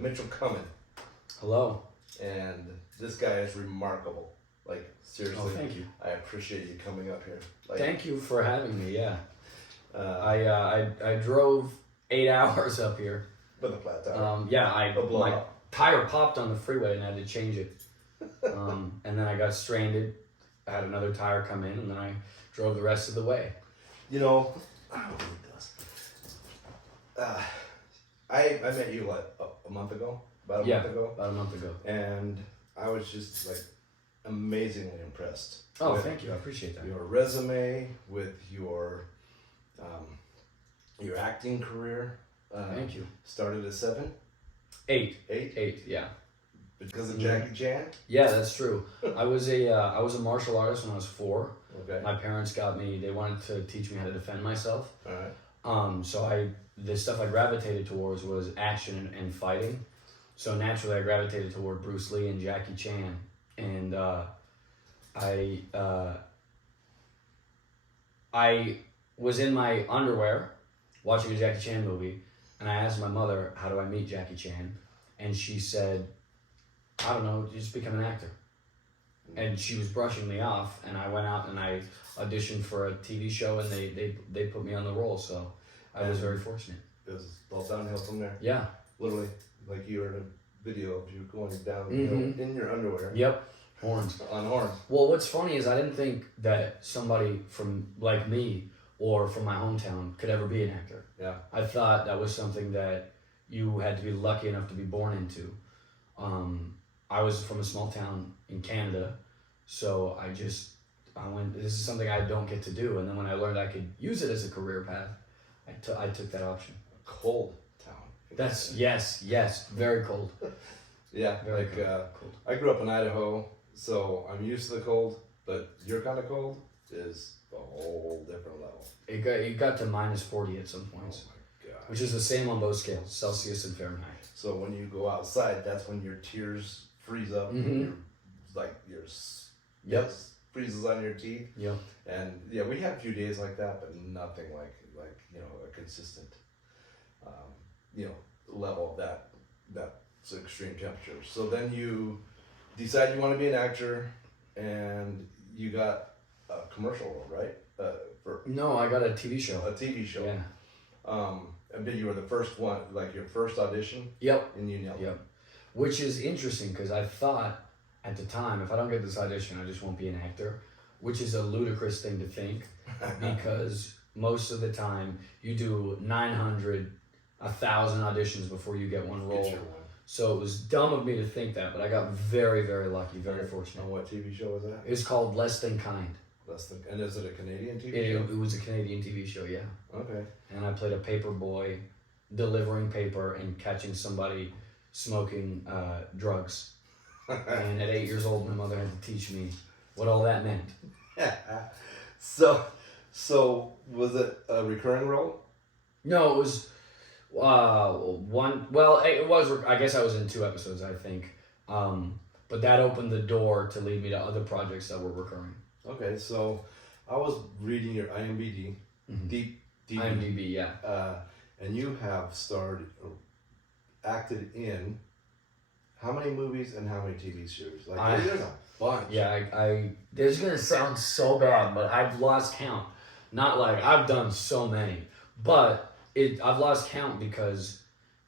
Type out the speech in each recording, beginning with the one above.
with Mitchell Kummen. Hello. And this guy is remarkable. Like, seriously. Oh, thank you. I appreciate you coming up here. Like, thank you for having me, yeah. I drove 8 hours up here. With a flat tire. My tire popped on the freeway and I had to change it. And then I got stranded. I had another tire come in and then I drove the rest of the way. You know, I met you like a month ago? About a month ago. And I was just like amazingly impressed. Oh, thank you. I appreciate that. Your resume, with your acting career. Thank you. Started at 7? 8. 8? 8, yeah. Because of Jackie Chan? Yeah, that's true. I was a martial artist when I was 4. Okay. My parents they wanted to teach me how to defend myself. All right. So the stuff I gravitated towards was action and fighting. So naturally I gravitated toward Bruce Lee and Jackie Chan. And I was in my underwear watching a Jackie Chan movie, and I asked my mother, how do I meet Jackie Chan? And she said, I don't know, just become an actor. And she was brushing me off, and I went out and I auditioned for a TV show, and they put me on the role, so I was very fortunate. It was all downhill from there. Yeah. Literally, like you were in a video of you going down in your underwear. Yep. Horns. On horns. Well, what's funny is I didn't think that somebody from like me or from my hometown could ever be an actor. Yeah. I thought that was something that you had to be lucky enough to be born into. I was from a small town in Canada, so I went, this is something I don't get to do. And then when I learned I could use it as a career path, I took that option. A cold town. Yes, very cold. Yeah, very cold. Cold. I grew up in Idaho, so I'm used to the cold, but your kind of cold is a whole different level. It got to -40 at some points. Oh my God. Which is the same on both scales, Celsius and Fahrenheit. So when you go outside, that's when your tears freeze up. And your freezes on your teeth. Yep. And yeah, we had a few days like that, but nothing like a consistent level of that extreme temperature. So then you decide you want to be an actor, and you got a commercial role, right? No, I got a TV show. A TV show. Yeah. I bet you were the first one, like your first audition. Yep. And you nailed it. Yep. Which is interesting because I thought at the time, if I don't get this audition, I just won't be an actor, which is a ludicrous thing to think because most of the time you do 900, 1,000 auditions before you get one role. Get your one. So it was dumb of me to think that, but I got very, very lucky, very fortunate. And what TV show was that? It was called Less Than Kind. And is it a Canadian TV show? It was a Canadian TV show, yeah. Okay. And I played a paper boy delivering paper and catching somebody smoking drugs. And at 8 years old, my mother had to teach me what all that meant. So was it a recurring role? No, it was one. Well, it was. I guess I was in 2 episodes, I think. But that opened the door to lead me to other projects that were recurring. Okay, so I was reading your IMDb, IMDb, yeah. And you have acted in how many movies and how many TV series? Like, there's a bunch. Yeah, this is gonna sound so bad, but I've lost count. Not like I've done so many, but I've lost count because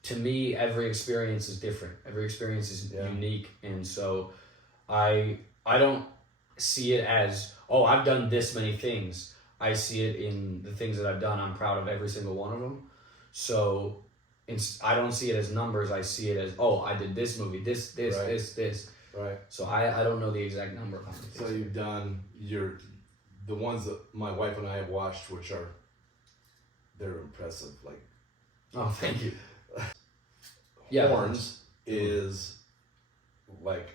to me every experience is different. Every experience is unique, and so I don't see it as, oh, I've done this many things. I see it in the things that I've done. I'm proud of every single one of them. So I don't see it as numbers. I see it as, oh, I did this movie, this. Right. So I don't know the exact number of how many things. So you've done the ones that my wife and I have watched, which they're impressive. Like, oh, thank you. Horns is like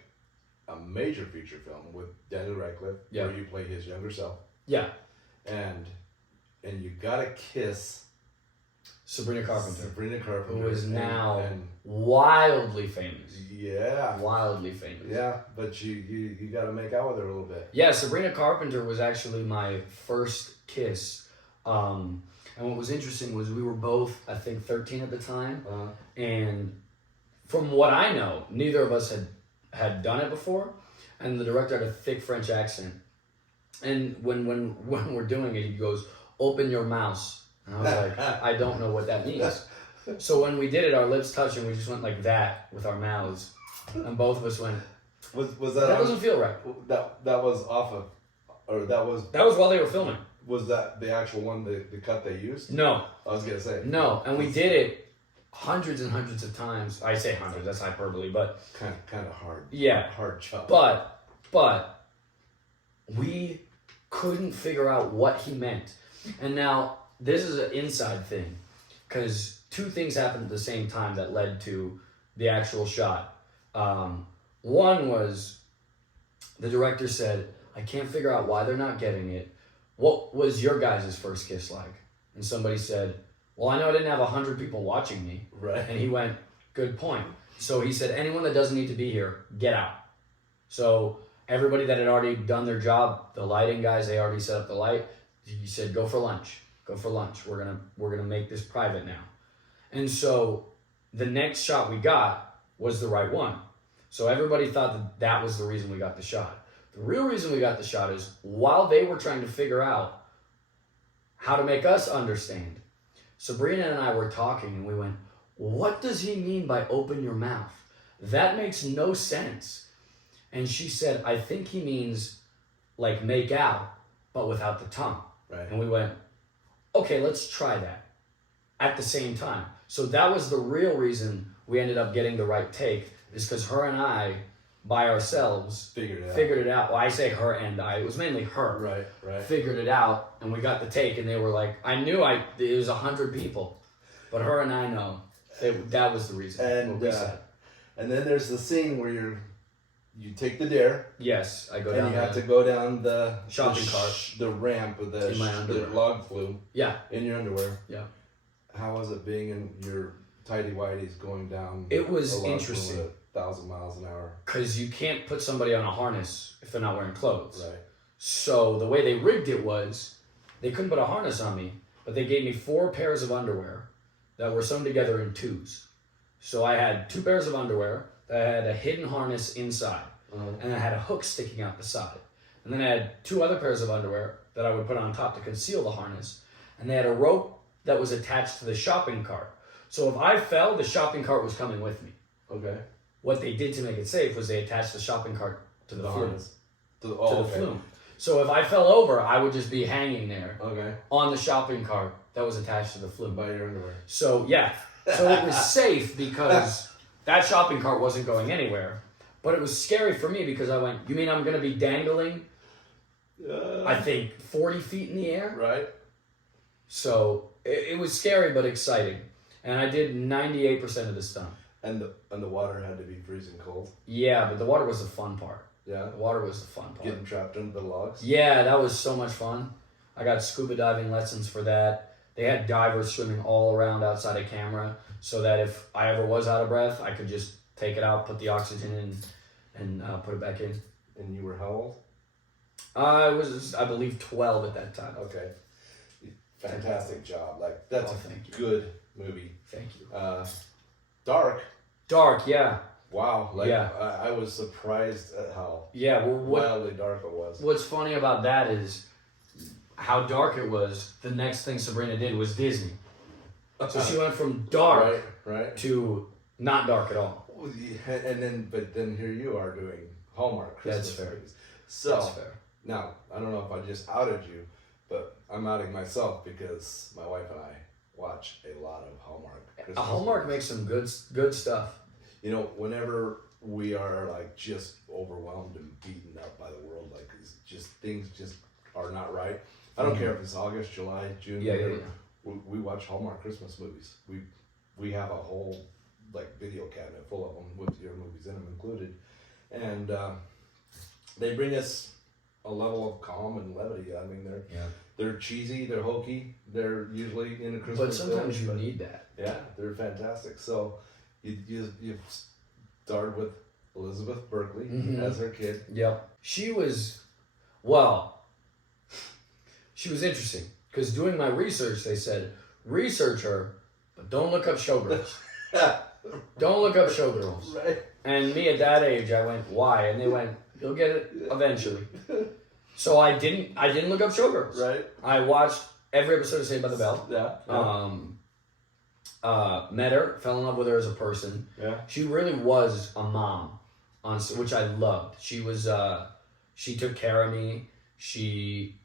a major feature film with Daniel Radcliffe, where you play his younger self. Yeah. And you gotta kiss Sabrina Carpenter. Who is now wildly famous. Yeah. Wildly famous. Yeah, but you gotta make out with her a little bit. Yeah, Sabrina Carpenter was actually my first kiss. And what was interesting was we were both, I think, 13 at the time. And from what I know, neither of us had done it before, and the director had a thick French accent. And when we're doing it, he goes, "Open your mouse," and I was like, "I don't know what that means." So when we did it, our lips touched, and we just went like that with our mouths, and both of us went. Was That doesn't feel right. That was off of, or that was while they were filming. Was that the actual one, the cut they used? No. I was gonna say. No, and we did it hundreds and hundreds of times. I say hundreds, that's hyperbole, but kind of hard. Yeah. Hard chop. But we couldn't figure out what he meant. And now this is an inside thing, because two things happened at the same time that led to the actual shot. One was the director said, "I can't figure out why they're not getting it. What was your guys' first kiss like?" And somebody said, "Well, I know I didn't have 100 people watching me." Right. And he went, "Good point." So he said, "Anyone that doesn't need to be here, get out." So everybody that had already done their job, the lighting guys, they already set up the light. He said, "Go for lunch. Go for lunch. We're gonna make this private now." And so the next shot we got was the right one. So everybody thought that was the reason we got the shot. The real reason we got the shot is while they were trying to figure out how to make us understand, Sabrina and I were talking and we went, "What does he mean by open your mouth? That makes no sense." And she said, "I think he means like make out, but without the tongue." Right. And we went, "Okay, let's try that." At the same time. So that was the real reason we ended up getting the right take, is because her and I, by ourselves, figured it out. Well, I say her and I. It was mainly her. Right. Figured it out, and we got the take, and they were like, it was 100 people. But her and I know. That was the reason. And we said. And then there's the scene where you take the dare. Yes, I go and down. And you have to go down the shopping cart. The ramp with the log flume. Yeah. In your underwear. Yeah. How was it being in your tighty whities going down? It was interesting. At 1,000 miles an hour. Because you can't put somebody on a harness if they're not wearing clothes. Right. So the way they rigged it was, they couldn't put a harness on me, but they gave me 4 pairs of underwear that were sewn together in 2s. So I had 2 pairs of underwear that had a hidden harness inside, and I had a hook sticking out the side. And then I had 2 other pairs of underwear that I would put on top to conceal the harness, and they had a rope that was attached to the shopping cart. So if I fell, the shopping cart was coming with me. Okay. What they did to make it safe was they attached the shopping cart to the flume. To the flume. So if I fell over, I would just be hanging there on the shopping cart that was attached to the flume. By your underwear. So yeah. So it was safe because that shopping cart wasn't going anywhere. But it was scary for me because I went, "You mean I'm going to be dangling, I think, 40 feet in the air?" Right. So it was scary but exciting. And I did 98% of the stunt. And the water had to be freezing cold. Yeah, but the water was the fun part. Yeah. The water was the fun part. Getting trapped under the logs. Yeah, that was so much fun. I got scuba diving lessons for that. They had divers swimming all around outside of camera, so that if I ever was out of breath, I could just take it out, put the oxygen in, and put it back in. And you were how old? I was, I believe, 12 at that time. Okay. Fantastic job. Like, that's a good movie. Thank you. Dark, yeah. Wow. Like, yeah. I was surprised at how wildly dark it was. What's funny about that is how dark it was. The next thing Sabrina did was Disney. So she went from dark to not dark at all. And then here you are doing Hallmark Christmas That's fair. movies. So, That's fair. Now, I don't know if I just outed you, but I'm outing myself because my wife and I watch a lot of Hallmark Christmas Hallmark movies. makes some good stuff. You know, whenever we are like just overwhelmed and beaten up by the world, like it's just things just are not right. I don't care if it's August, July, June. Yeah. We watch Hallmark Christmas movies. We have a whole like video cabinet full of them with your movies in them included, and they bring us a level of calm and levity. I mean, they're cheesy, they're hokey, they're usually in a Christmas. But sometimes you need that. Yeah, they're fantastic. So you started with Elizabeth Berkley as her kid. Yep. She was interesting because doing my research, they said research her, but don't look up showgirls. Don't look up Showgirls. Right. And me at that age, I went, why? And they went, you'll get it eventually. So I didn't look up Showgirls. Right. I watched every episode of Saved by the Bell. Yeah. Met her, fell in love with her as a person. Yeah. She really was a mom, which I loved. She was, she took care of me. She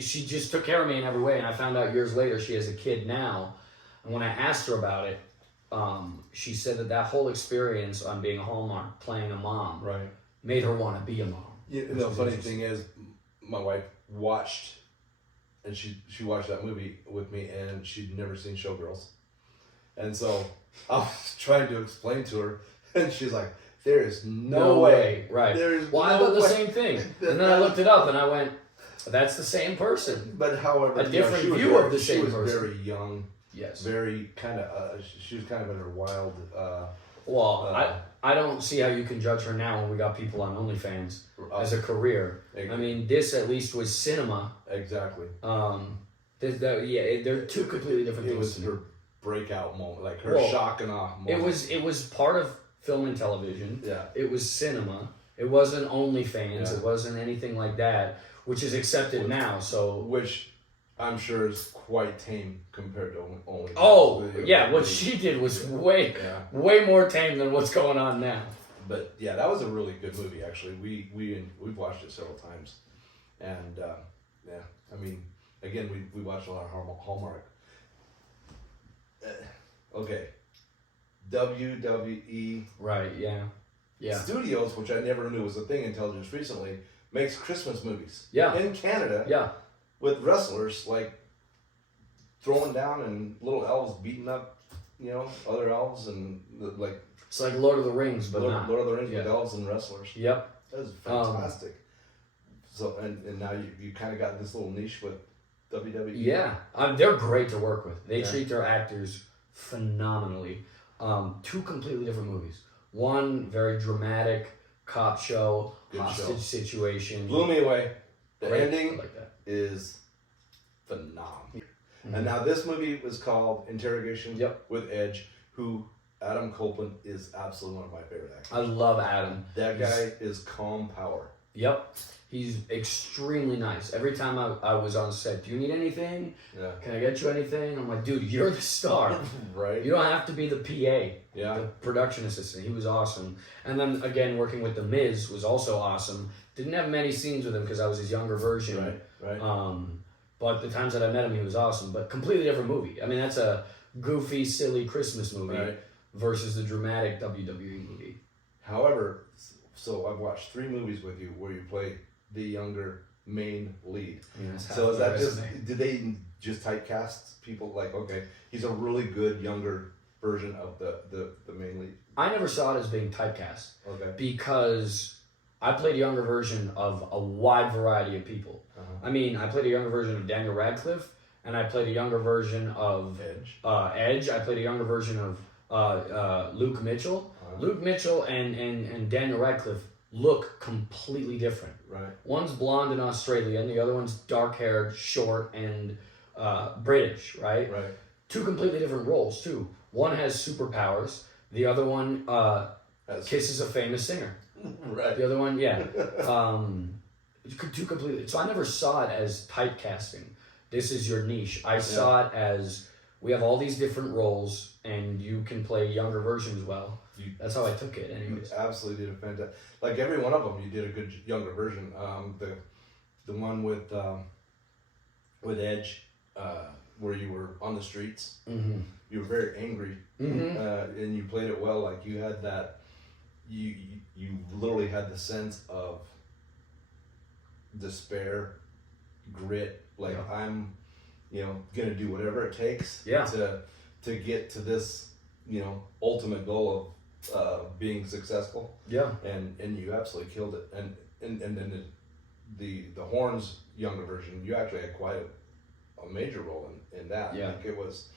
just took care of me in every way. And I found out years later she has a kid now. And when I asked her about it, she said that whole experience on being a Hallmark, playing a mom, Right. made her want to be a mom. The funny thing is, my wife watched, and she watched that movie with me, and she'd never seen Showgirls. And so I was trying to explain to her, and she's like, there is no way. Right. There's well, no I thought the way. same thing. And then I looked it up, and I went, that's the same person. But however, A different she was view very, of the same She was person. very young. Yes. Very kind of, she was kind of in her wild. Well, I don't see how you can judge her now when we got people on OnlyFans as a career. I mean, this at least was cinema. Exactly. They're two completely different It things. was her breakout moment, like her shock and awe moment. It was part of film and television. Yeah. It was cinema. It wasn't OnlyFans. Yeah. It wasn't anything like that, which is accepted now. So Which I'm sure is quite tame compared to only. what she did was way Yeah. more tame than what's going on now. But yeah, that was a really good movie. Actually, we've watched it several times, and yeah, I mean, again, we watched a lot of Hallmark. Okay, WWE Right? Yeah. Studios, which I never knew was a thing until just recently, makes Christmas movies. Yeah. In Canada. Yeah. With wrestlers like throwing down and little elves beating up, other elves and like. It's like Lord of the Rings, but Lord not. of the Rings with elves and wrestlers. Yep. That was fantastic. So and now you kind of got this little niche with WWE. Yeah, they're great to work with. They Yeah. treat their actors phenomenally. Two completely different movies. One very dramatic cop show, Good hostage show. situation. Blew me away. The Great. ending I like that. is phenomenal. Mm-hmm. And now this movie was called Interrogation Yep. with Edge, who Adam Copeland is absolutely one of my favorite actors. I love Adam. That guy is calm power. Yep. He's extremely nice. Every time I was on set, do you need anything? Yeah. Can I get you anything? I'm like, dude, you're the star. Right? You don't have to be the PA. Yeah. The production assistant. He was awesome. And then again, working with The Miz was also awesome. Didn't have many scenes with him because I was his younger version. Right. But the times that I met him, he was awesome. But completely different movie. I mean, that's a goofy, silly Christmas movie Right. versus the dramatic WWE movie. However, so I've watched 3 movies with you where you play the younger main lead. So is that just, did they just typecast people like, okay, he's a really good younger version of the main lead? I never saw it as being typecast Okay. because I played a younger version of a wide variety of people. Uh-huh. I mean, I played a younger version of Daniel Radcliffe, and I played a younger version of Edge. I played a younger version of Luke Mitchell. Uh-huh. Luke Mitchell and Daniel Radcliffe look completely different. Right. One's blonde and Australian, the other one's dark-haired, short, and British, right? Right. Two completely different roles, too. One has superpowers. The other one kisses a famous singer. Right. The other one, yeah. Two completely. So I never saw it as typecasting. This is your niche. I saw it as we have all these different roles, and you can play younger versions well. That's how I took it, anyways. You absolutely did a fantastic. Like every one of them, you did a good younger version. The one with Edge, where you were on the streets. Mm-hmm. You were very angry, and you played it well. Like you had that. You literally had the sense of despair, grit. Like I'm, gonna do whatever it takes. Yeah. To get to this, ultimate goal of being successful. Yeah. And you absolutely killed it. And then the Horns younger version, you actually had quite a major role in that. Yeah. Like it was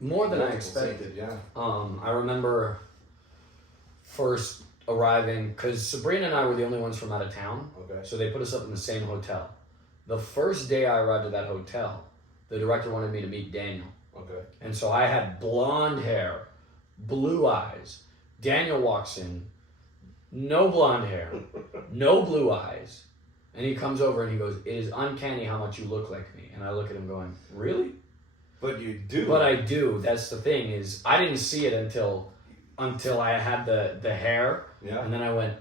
More than I multiple expected. scenes, yeah. I remember first arriving, because Sabrina and I were the only ones from out of town. Okay. So they put us up in the same hotel. The first day I arrived at that hotel, the director wanted me to meet Daniel. Okay. And so I had blonde hair, blue eyes. Daniel walks in, no blonde hair, no blue eyes. And he comes over and he goes, "It is uncanny how much you look like me." And I look at him going, "Really?" But you do. But I do. That's the thing, is I didn't see it until I had the hair. Yeah. And then I went,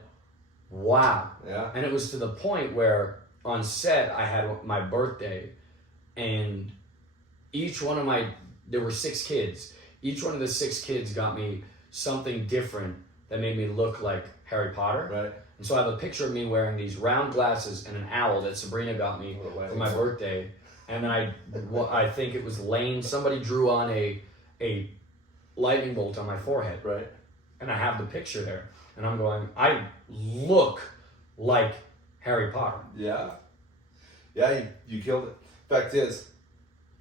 "Wow." Yeah. And it was to the point where on set I had my birthday, and there were 6 kids. Each one of the 6 kids got me something different that made me look like Harry Potter. Right. And so I have a picture of me wearing these round glasses and an owl that Sabrina got me for my birthday. And then I think it was Lane. Somebody drew on a lightning bolt on my forehead. Right. And I have the picture there. And I'm going, I look like Harry Potter. Yeah. Yeah, you killed it.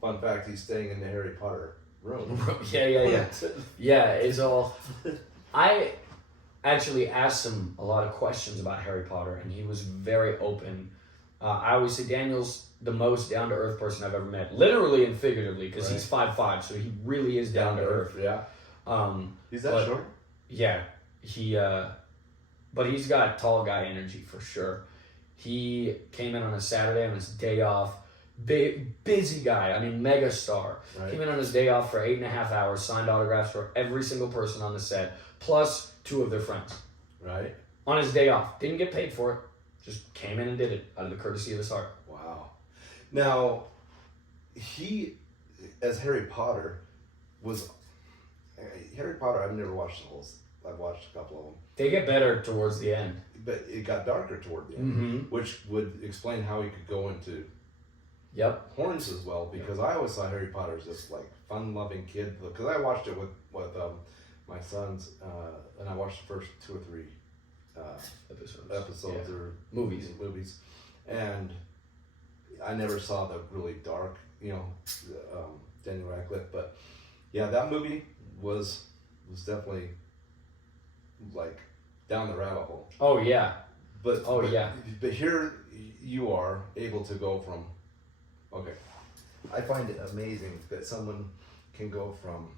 Fun fact, he's staying in the Harry Potter room. Yeah. Yeah, it's all... I actually asked him a lot of questions about Harry Potter, and he was very open. I always say Daniel's the most down-to-earth person I've ever met. Literally and figuratively, because he's 5'5", so he really is down-to-earth. Yeah. He's that short? Yeah. But he's got tall guy energy for sure. He came in on a Saturday on his day off. Busy guy, I mean, mega star. Right. Came in on his day off for 8.5 hours, signed autographs for every single person on the set, plus 2 of their friends. Right. On his day off. Didn't get paid for it. Just came in and did it out of the courtesy of his heart. Wow. Now, he, as Harry Potter, I've never watched the whole, I've watched a couple of them. They get better towards the end. But it got darker toward the end, which would explain how he could go into horns as well, because I always saw Harry Potter as this like fun-loving kid. Because I watched it with my sons, and I watched the first 2 or 3 episodes or movies, and I never saw the really dark, Daniel Radcliffe. But yeah, that movie was definitely like down the rabbit hole. Oh yeah. But here you are able to go from. Okay, I find it amazing that someone can go from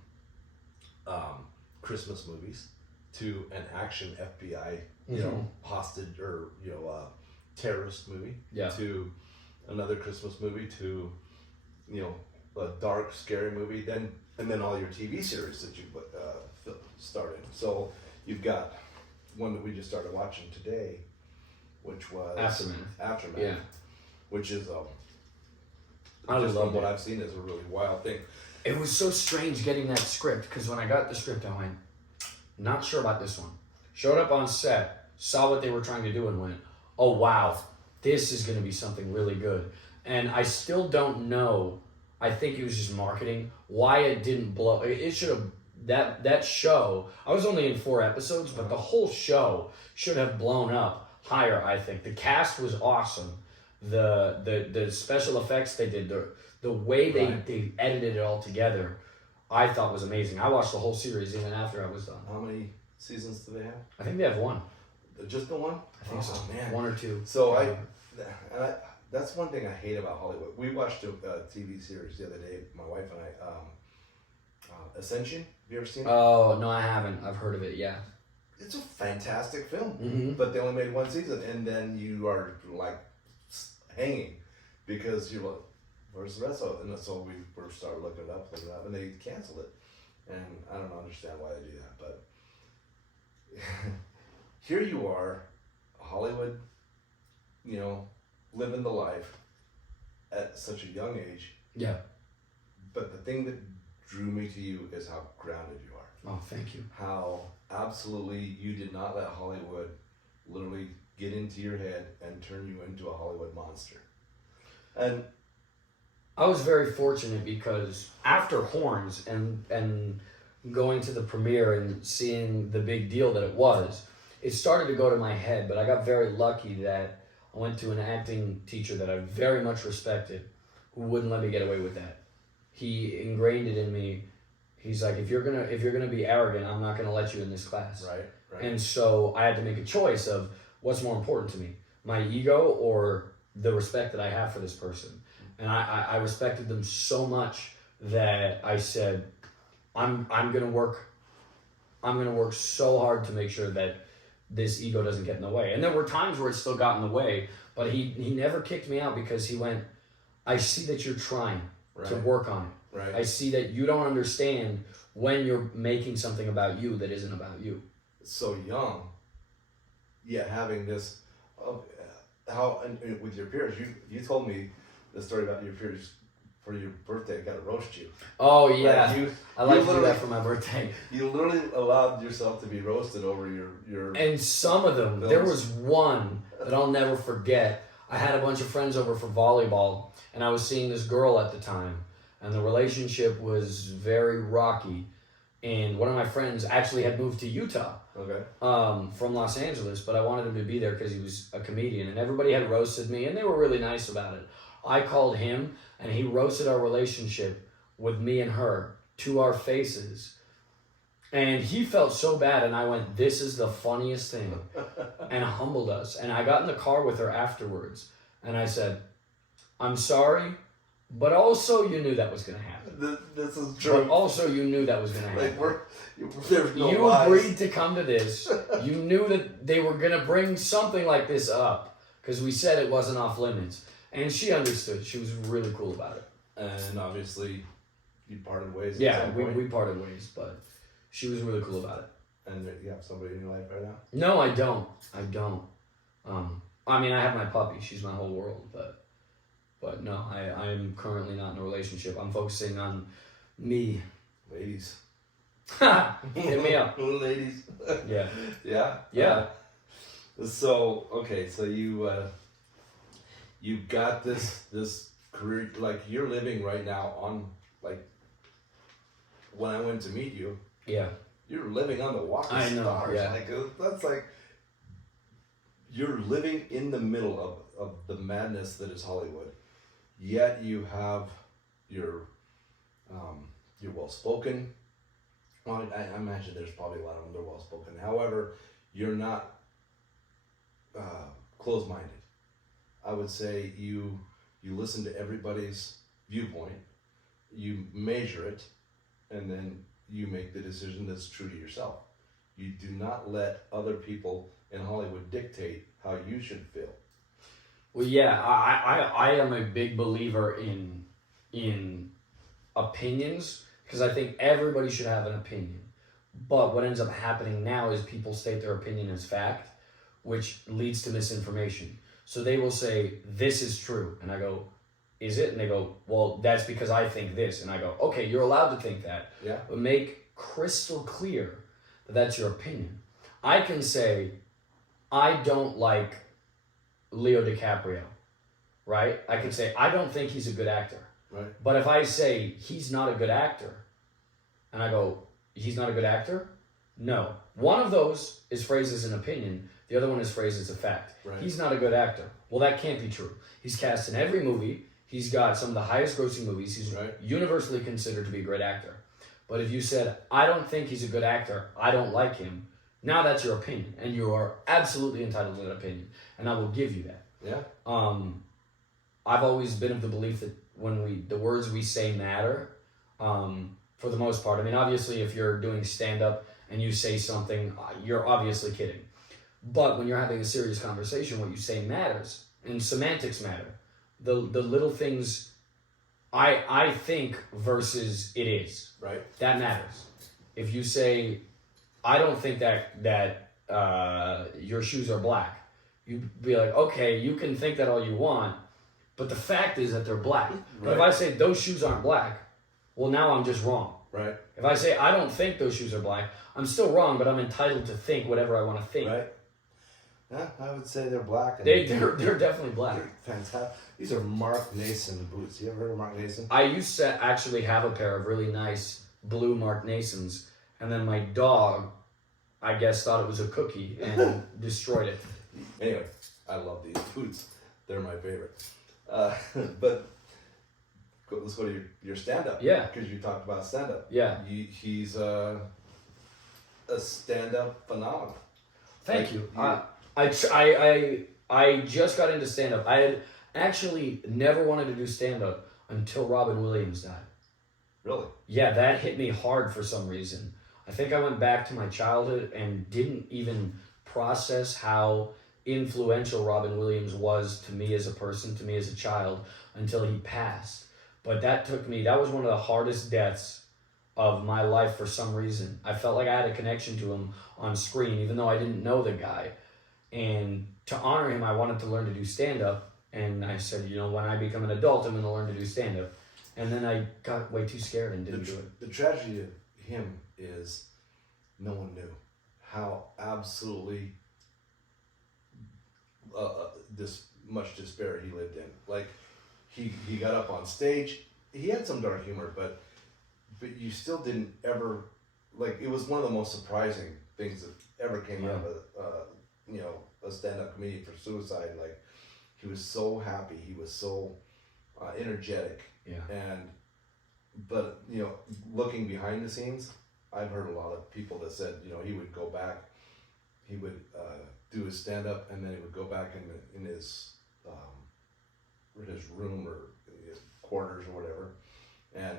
Christmas movies to an action FBI, hostage or terrorist movie, to another Christmas movie, to a dark, scary movie, and then all your TV series that you started. So you've got one that we just started watching today, which was Aftermath, which is just from what I've seen is a really wild thing. It was so strange getting that script, because when I got the script, I went, not sure about this one. Showed up on set, saw what they were trying to do, and went, oh wow, this is going to be something really good. And I still don't know, I think it was just marketing, why it didn't blow. It should have, that show, I was only in 4 episodes, but the whole show should have blown up higher, I think. The cast was awesome. The special effects they did, the way they edited it all together, I thought was amazing. I watched the whole series even after I was done. How many seasons do they have? I think they have 1. Just the 1? I think so. Man. 1 or 2. So that's one thing I hate about Hollywood. We watched a TV series the other day, my wife and I, Ascension. Have you ever seen it? Oh, no, I haven't. I've heard of it, yeah. It's a fantastic film, but they only made 1 season, and then you are like hanging because you're like, where's the rest of it? And so we started looking it up, and they canceled it. And I don't understand why they do that, but here you are, Hollywood, living the life at such a young age. Yeah. But the thing that drew me to you is how grounded you are. Oh, thank you. How absolutely you did not let Hollywood literally get into your head and turn you into a Hollywood monster. And I was very fortunate because after Horns and going to the premiere and seeing the big deal that it was, it started to go to my head, but I got very lucky that I went to an acting teacher that I very much respected who wouldn't let me get away with that. He ingrained it in me. He's like, if you're gonna be arrogant, I'm not gonna let you in this class. Right. And so I had to make a choice of what's more important to me, my ego or the respect that I have for this person. And I respected them so much that I said, I'm gonna work so hard to make sure that this ego doesn't get in the way. And there were times where it still got in the way, but he never kicked me out because he went, I see that you're trying to work on it. Right. I see that you don't understand when you're making something about you that isn't about you. So young, yet having this, how and with your peers, you told me the story about your peers for your birthday, got to roast you. Oh yeah, Like I like to do that for my birthday. You literally allowed yourself to be roasted over your. And some of them, films. there was one that I'll never forget. I had a bunch of friends over for volleyball, and I was seeing this girl at the time, and the relationship was very rocky. And one of my friends actually had moved to Utah. Okay. From Los Angeles, but I wanted him to be there because he was a comedian, and everybody had roasted me, and they were really nice about it. I called him, and he roasted our relationship with me and her to our faces, and he felt so bad, and I went, this is the funniest thing, and humbled us. And I got in the car with her afterwards, and I said, I'm sorry, but also you knew that was going to happen. This is true. But also you knew that was going to happen. There's no You lies. agreed to come to this. You knew that they were going to bring something like this up because we said it wasn't off limits. And she understood. She was really cool about it. And obviously, you parted ways. Yeah, we parted ways, but she was really cool about it. And you have somebody in your life right now? No, I don't. I mean, I have my puppy. She's my whole world, but no, I'm currently not in a relationship. I'm focusing on me. Ladies. Hit me up. Ladies. Yeah. Yeah? Yeah. So, okay, so you got this career, like you're living right now on, like, when I went to meet you, Yeah. you're living on the walking I know, stars. yeah. Like, that's like, you're living in the middle of the madness that is Hollywood, yet you have your well-spoken. Well, I imagine there's probably a lot of them that are well-spoken. However, you're not closed-minded. I would say you listen to everybody's viewpoint, you measure it, and then you make the decision that's true to yourself. You do not let other people in Hollywood dictate how you should feel. Well, yeah, I am a big believer in opinions because I think everybody should have an opinion. But what ends up happening now is people state their opinion as fact, which leads to misinformation. So they will say, this is true. And I go, is it? And they go, well, that's because I think this. And I go, okay, you're allowed to think that. Yeah. But make crystal clear that that's your opinion. I can say, I don't like Leo DiCaprio, right? I can say, I don't think he's a good actor. Right. But if I say, he's not a good actor, and I go, he's not a good actor? No. One of those is phrased as an opinion. The other one is phrased as a fact. Right. He's not a good actor. Well, that can't be true. He's cast in every movie. He's got some of the highest grossing movies. He's universally considered to be a great actor. But if you said, I don't think he's a good actor, I don't like him, now that's your opinion. And you are absolutely entitled to that opinion. And I will give you that. Yeah. I've always been of the belief that when the words we say matter, for the most part. I mean, obviously, if you're doing stand-up and you say something, you're obviously kidding. But when you're having a serious conversation, what you say matters, and semantics matter. The little things I think versus it is. Right. That matters. If you say, I don't think that your shoes are black, you'd be like, okay, you can think that all you want, but the fact is that they're black. But if I say those shoes aren't black, well, now I'm just wrong. Right. If I say I don't think those shoes are black, I'm still wrong, but I'm entitled to think whatever I want to think. Right. Yeah, I would say they're black. And They're definitely black. They're fantastic. These are Mark Nason boots. You ever heard of Mark Nason? I used to actually have a pair of really nice blue Mark Nasons, and then my dog, I guess, thought it was a cookie and destroyed it. Anyway, I love these boots. They're my favorite. But let's go to your stand-up. Yeah. Because you talked about stand-up. Yeah. He's a stand-up phenomenon. Thank you. I just got into stand-up. I had actually never wanted to do stand-up until Robin Williams died. Really? Yeah, that hit me hard for some reason. I think I went back to my childhood and didn't even process how influential Robin Williams was to me as a person, to me as a child, until he passed. But that was one of the hardest deaths of my life for some reason. I felt like I had a connection to him on screen, even though I didn't know the guy. And to honor him, I wanted to learn to do stand-up. And I said, when I become an adult, I'm going to learn to do stand-up. And then I got way too scared and didn't do it. The tragedy of him is no one knew how absolutely this much despair he lived in. Like, he got up on stage. He had some dark humor, but you still didn't ever, like, it was one of the most surprising things that ever came out of a stand-up comedian for suicide. Like, he was so happy. He was so energetic. Yeah. But looking behind the scenes, I've heard a lot of people that said, he would go back, he would do his stand-up, and then he would go back in his room or his quarters or whatever, and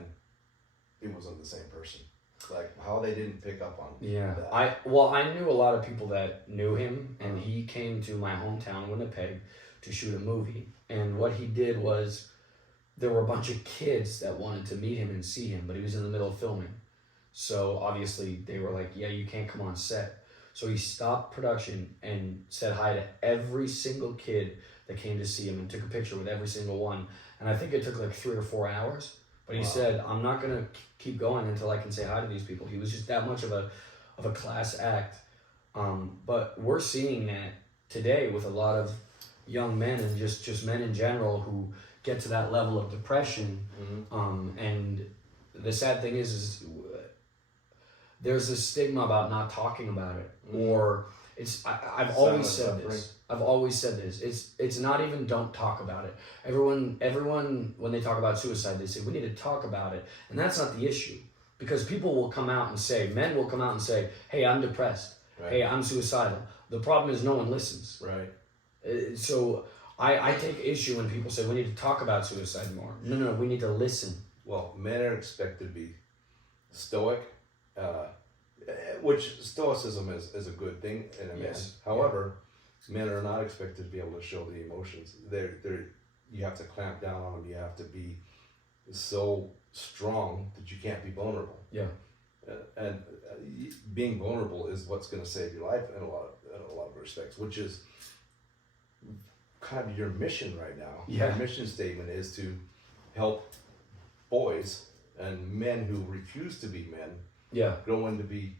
it wasn't the same person. Like, how they didn't pick up on that. I knew a lot of people that knew him, and he came to my hometown, Winnipeg, to shoot a movie. And what he did was, there were a bunch of kids that wanted to meet him and see him, but he was in the middle of filming. So obviously they were like, yeah, you can't come on set. So he stopped production and said hi to every single kid that came to see him and took a picture with every single one. And I think it took like 3 or 4 hours. But he said, I'm not going to keep going until I can say hi to these people. He was just that much of a class act. But we're seeing that today with a lot of young men and just men in general who get to that level of depression. Mm-hmm. And the sad thing is there's a stigma about not talking about it. Mm-hmm. Or I've always said this. It's not even don't talk about it. Everyone when they talk about suicide, they say we need to talk about it, and that's not the issue, because people will come out and say, men will come out and say, hey, I'm depressed. Right. Hey, I'm suicidal. The problem is no one listens. Right. So I take issue when people say we need to talk about suicide more. No, we need to listen. Well, men are expected to be stoic. Which stoicism is a good thing in a man. However, men are not expected to be able to show the emotions. You have to clamp down on them. You have to be so strong that you can't be vulnerable. Yeah. And being vulnerable is what's going to save your life in a lot of respects, which is kind of your mission right now. Yeah. Your mission statement is to help boys and men who refuse to be men. Yeah. Grow into be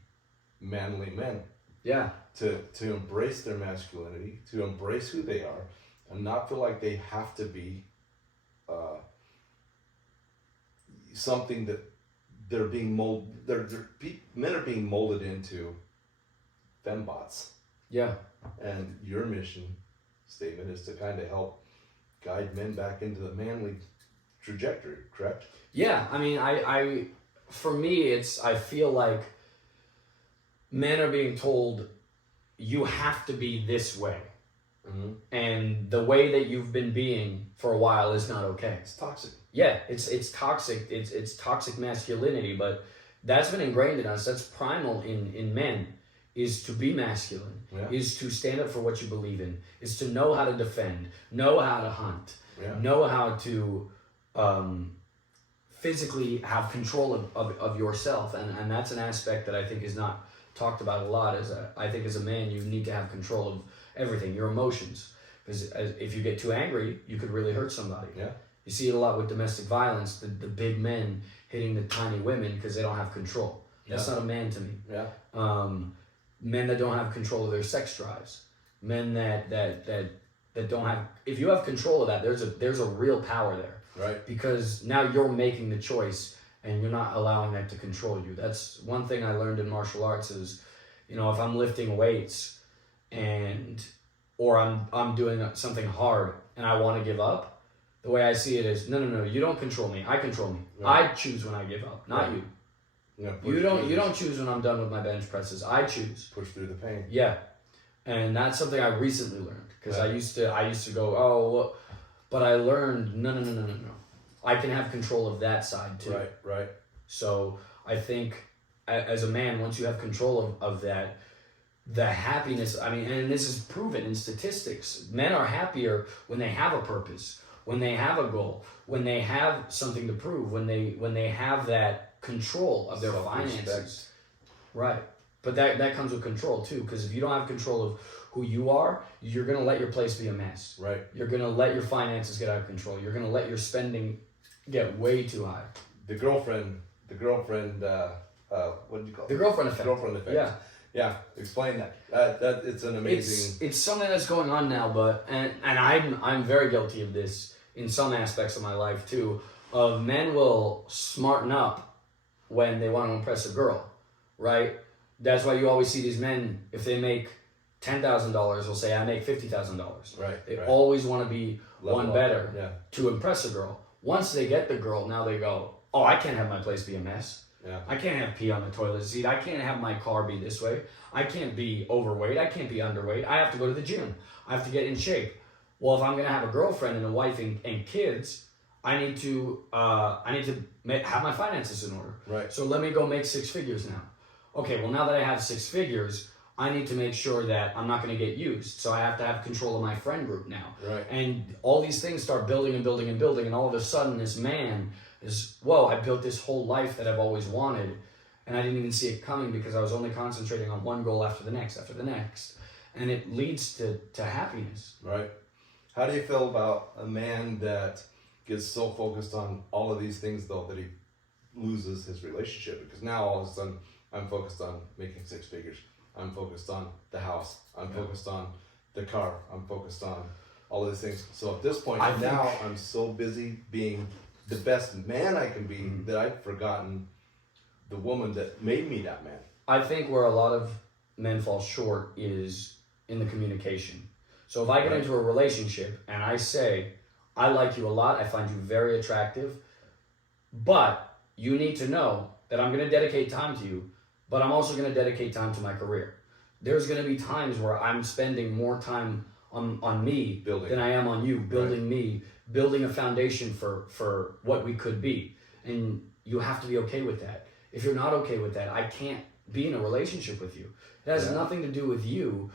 manly men. Yeah. To embrace their masculinity, to embrace who they are, and not feel like they have to be something that they're being molded. Men are being molded into fembots. Yeah. And your mission statement is to kind of help guide men back into the manly trajectory, correct? Yeah. I mean, for me, I feel like men are being told you have to be this way. Mm-hmm. And the way that you've been being for a while is not okay. It's toxic. Yeah, it's toxic. It's toxic masculinity, but that's been ingrained in us. That's primal in men, is to be masculine, is to stand up for what you believe in, is to know how to defend, know how to hunt, know how to physically have control of yourself. And that's an aspect that I think is not talked about a lot. I think as a man, you need to have control of everything, your emotions. Because if you get too angry, you could really hurt somebody. Yeah. You see it a lot with domestic violence, the big men hitting the tiny women because they don't have control. That's not a man to me. Yeah. Men that don't have control of their sex drives. Men that don't have, if you have control of that, there's a real power there. Right. Because now you're making the choice and you're not allowing that to control you. That's one thing I learned in martial arts is, if I'm lifting weights or I'm doing something hard and I want to give up, the way I see it is, no, you don't control me. I control me. Right. I choose when I give up, not you. Yeah, you don't choose when I'm done with my bench presses. I choose. Push through the pain. Yeah. And that's something I recently learned, because I used to go, oh, well, but I learned, no. I can have control of that side too. Right. So I think as a man, once you have control of that, the happiness, I mean, and this is proven in statistics, men are happier when they have a purpose, when they have a goal, when they have something to prove, when they have that control of their finances. Right. But that comes with control too, because if you don't have control of who you are, you're going to let your place be a mess. Right. You're going to let your finances get out of control. You're going to let your spending get way too high. The girlfriend, what did you call it? The girlfriend effect. Girlfriend effect. Yeah. Yeah, explain that. That it's an amazing. It's something that's going on now, but and I'm very guilty of this in some aspects of my life too. Of men will smarten up when they want to impress a girl, right? That's why you always see these men, if they make $10,000, will say, "I make $50,000." Right. They always want to be Level one up. better Yeah. to impress a girl. Once they get the girl, now they go, "Oh, I can't have my place be a mess. Yeah. I can't have pee on the toilet seat. I can't have my car be this way. I can't be overweight. I can't be underweight. I have to go to the gym. I have to get in shape." Well, if I'm gonna have a girlfriend and a wife and kids, I need to have my finances in order. Right. So let me go make 6 figures now. Okay. Well, now that I have 6 figures, I need to make sure that I'm not gonna get used. So I have to have control of my friend group now. Right. And all these things start building and building and building, and all of a sudden, this man is, whoa, I built this whole life that I've always wanted, and I didn't even see it coming because I was only concentrating on one goal after the next, and it leads to happiness. Right. How do you feel about a man that gets so focused on all of these things though that he loses his relationship? Because now all of a sudden I'm focused on making 6 figures. I'm focused on the house. I'm focused on the car. I'm focused on all of these things. So at this point now I'm so busy being the best man I can be that I've forgotten the woman that made me that man. I think where a lot of men fall short is in the communication. So if I get into a relationship and I say, "I like you a lot, I find you very attractive, but you need to know that I'm going to dedicate time to you, but I'm also going to dedicate time to my career." There's going to be times where I'm spending more time on me than I am on you, building me, building a foundation for what we could be. And you have to be okay with that. If you're not okay with that, I can't be in a relationship with you. It has nothing to do with you.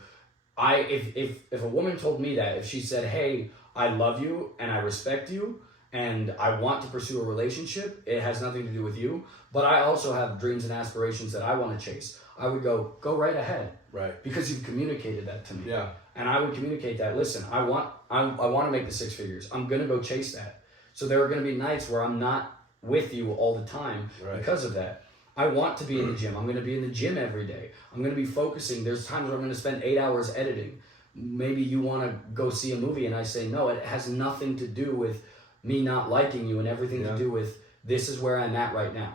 If a woman told me that, if she said, "Hey, I love you and I respect you and I want to pursue a relationship," it has nothing to do with you, but I also have dreams and aspirations that I want to chase, I would go right ahead. Right. Because you've communicated that to me. Yeah. And I would communicate that, listen, I want to make the 6 figures. I'm going to go chase that. So there are going to be nights where I'm not with you all the time because of that. I want to be in the gym. I'm going to be in the gym every day. I'm going to be focusing. There's times where I'm going to spend 8 hours editing. Maybe you want to go see a movie and I say, no, it has nothing to do with me not liking you and everything to do with this is where I'm at right now.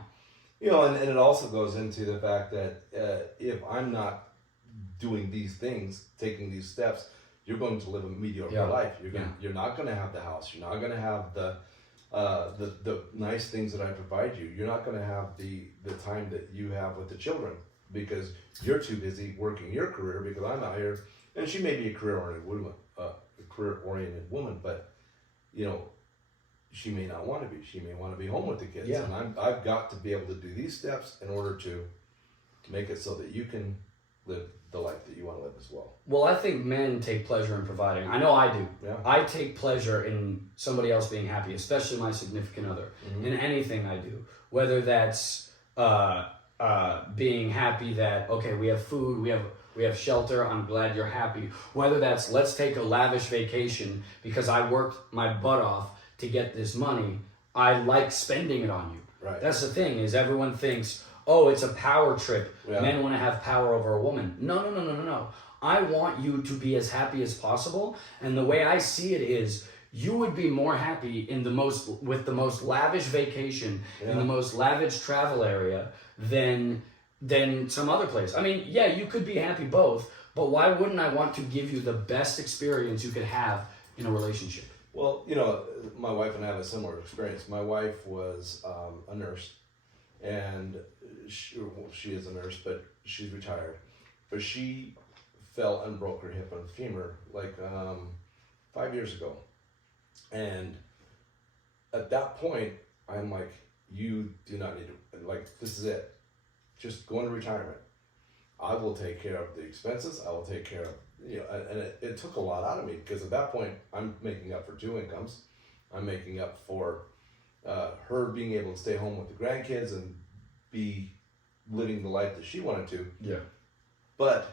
You know, and it also goes into the fact that if I'm not doing these things, taking these steps, you're going to live a mediocre life. You're not going to have the house. You're not going to have the nice things that I provide you. You're not going to have the time that you have with the children because you're too busy working your career. Because I'm out here, and she may be a career-oriented woman, but you know, she may not want to be. She may want to be home with the kids, and I've got to be able to do these steps in order to make it so that you can live the life that you want to live as well. Well, I think men take pleasure in providing. I know I do. Yeah. I take pleasure in somebody else being happy, especially my significant other, in anything I do. Whether that's being happy that, okay, we have food, we have shelter, I'm glad you're happy. Whether that's let's take a lavish vacation because I worked my butt off to get this money, I like spending it on you. Right. That's the thing, is everyone thinks, oh, it's a power trip. Yeah. Men want to have power over a woman. No. I want you to be as happy as possible. And the way I see it is, you would be more happy with the most lavish vacation in the most lavish travel area than some other place. I mean, yeah, you could be happy both, but why wouldn't I want to give you the best experience you could have in a relationship? Well, you know, my wife and I have a similar experience. My wife was a nurse, and she is a nurse, but she's retired. But she fell and broke her hip and femur like 5 years ago. And at that point, I'm like, you do not need to, like, this is it. Just go into retirement. I will take care of the expenses. I will take care of, and it took a lot out of me, because at that point, I'm making up for 2 incomes. I'm making up for her being able to stay home with the grandkids and be living the life that she wanted to. Yeah. But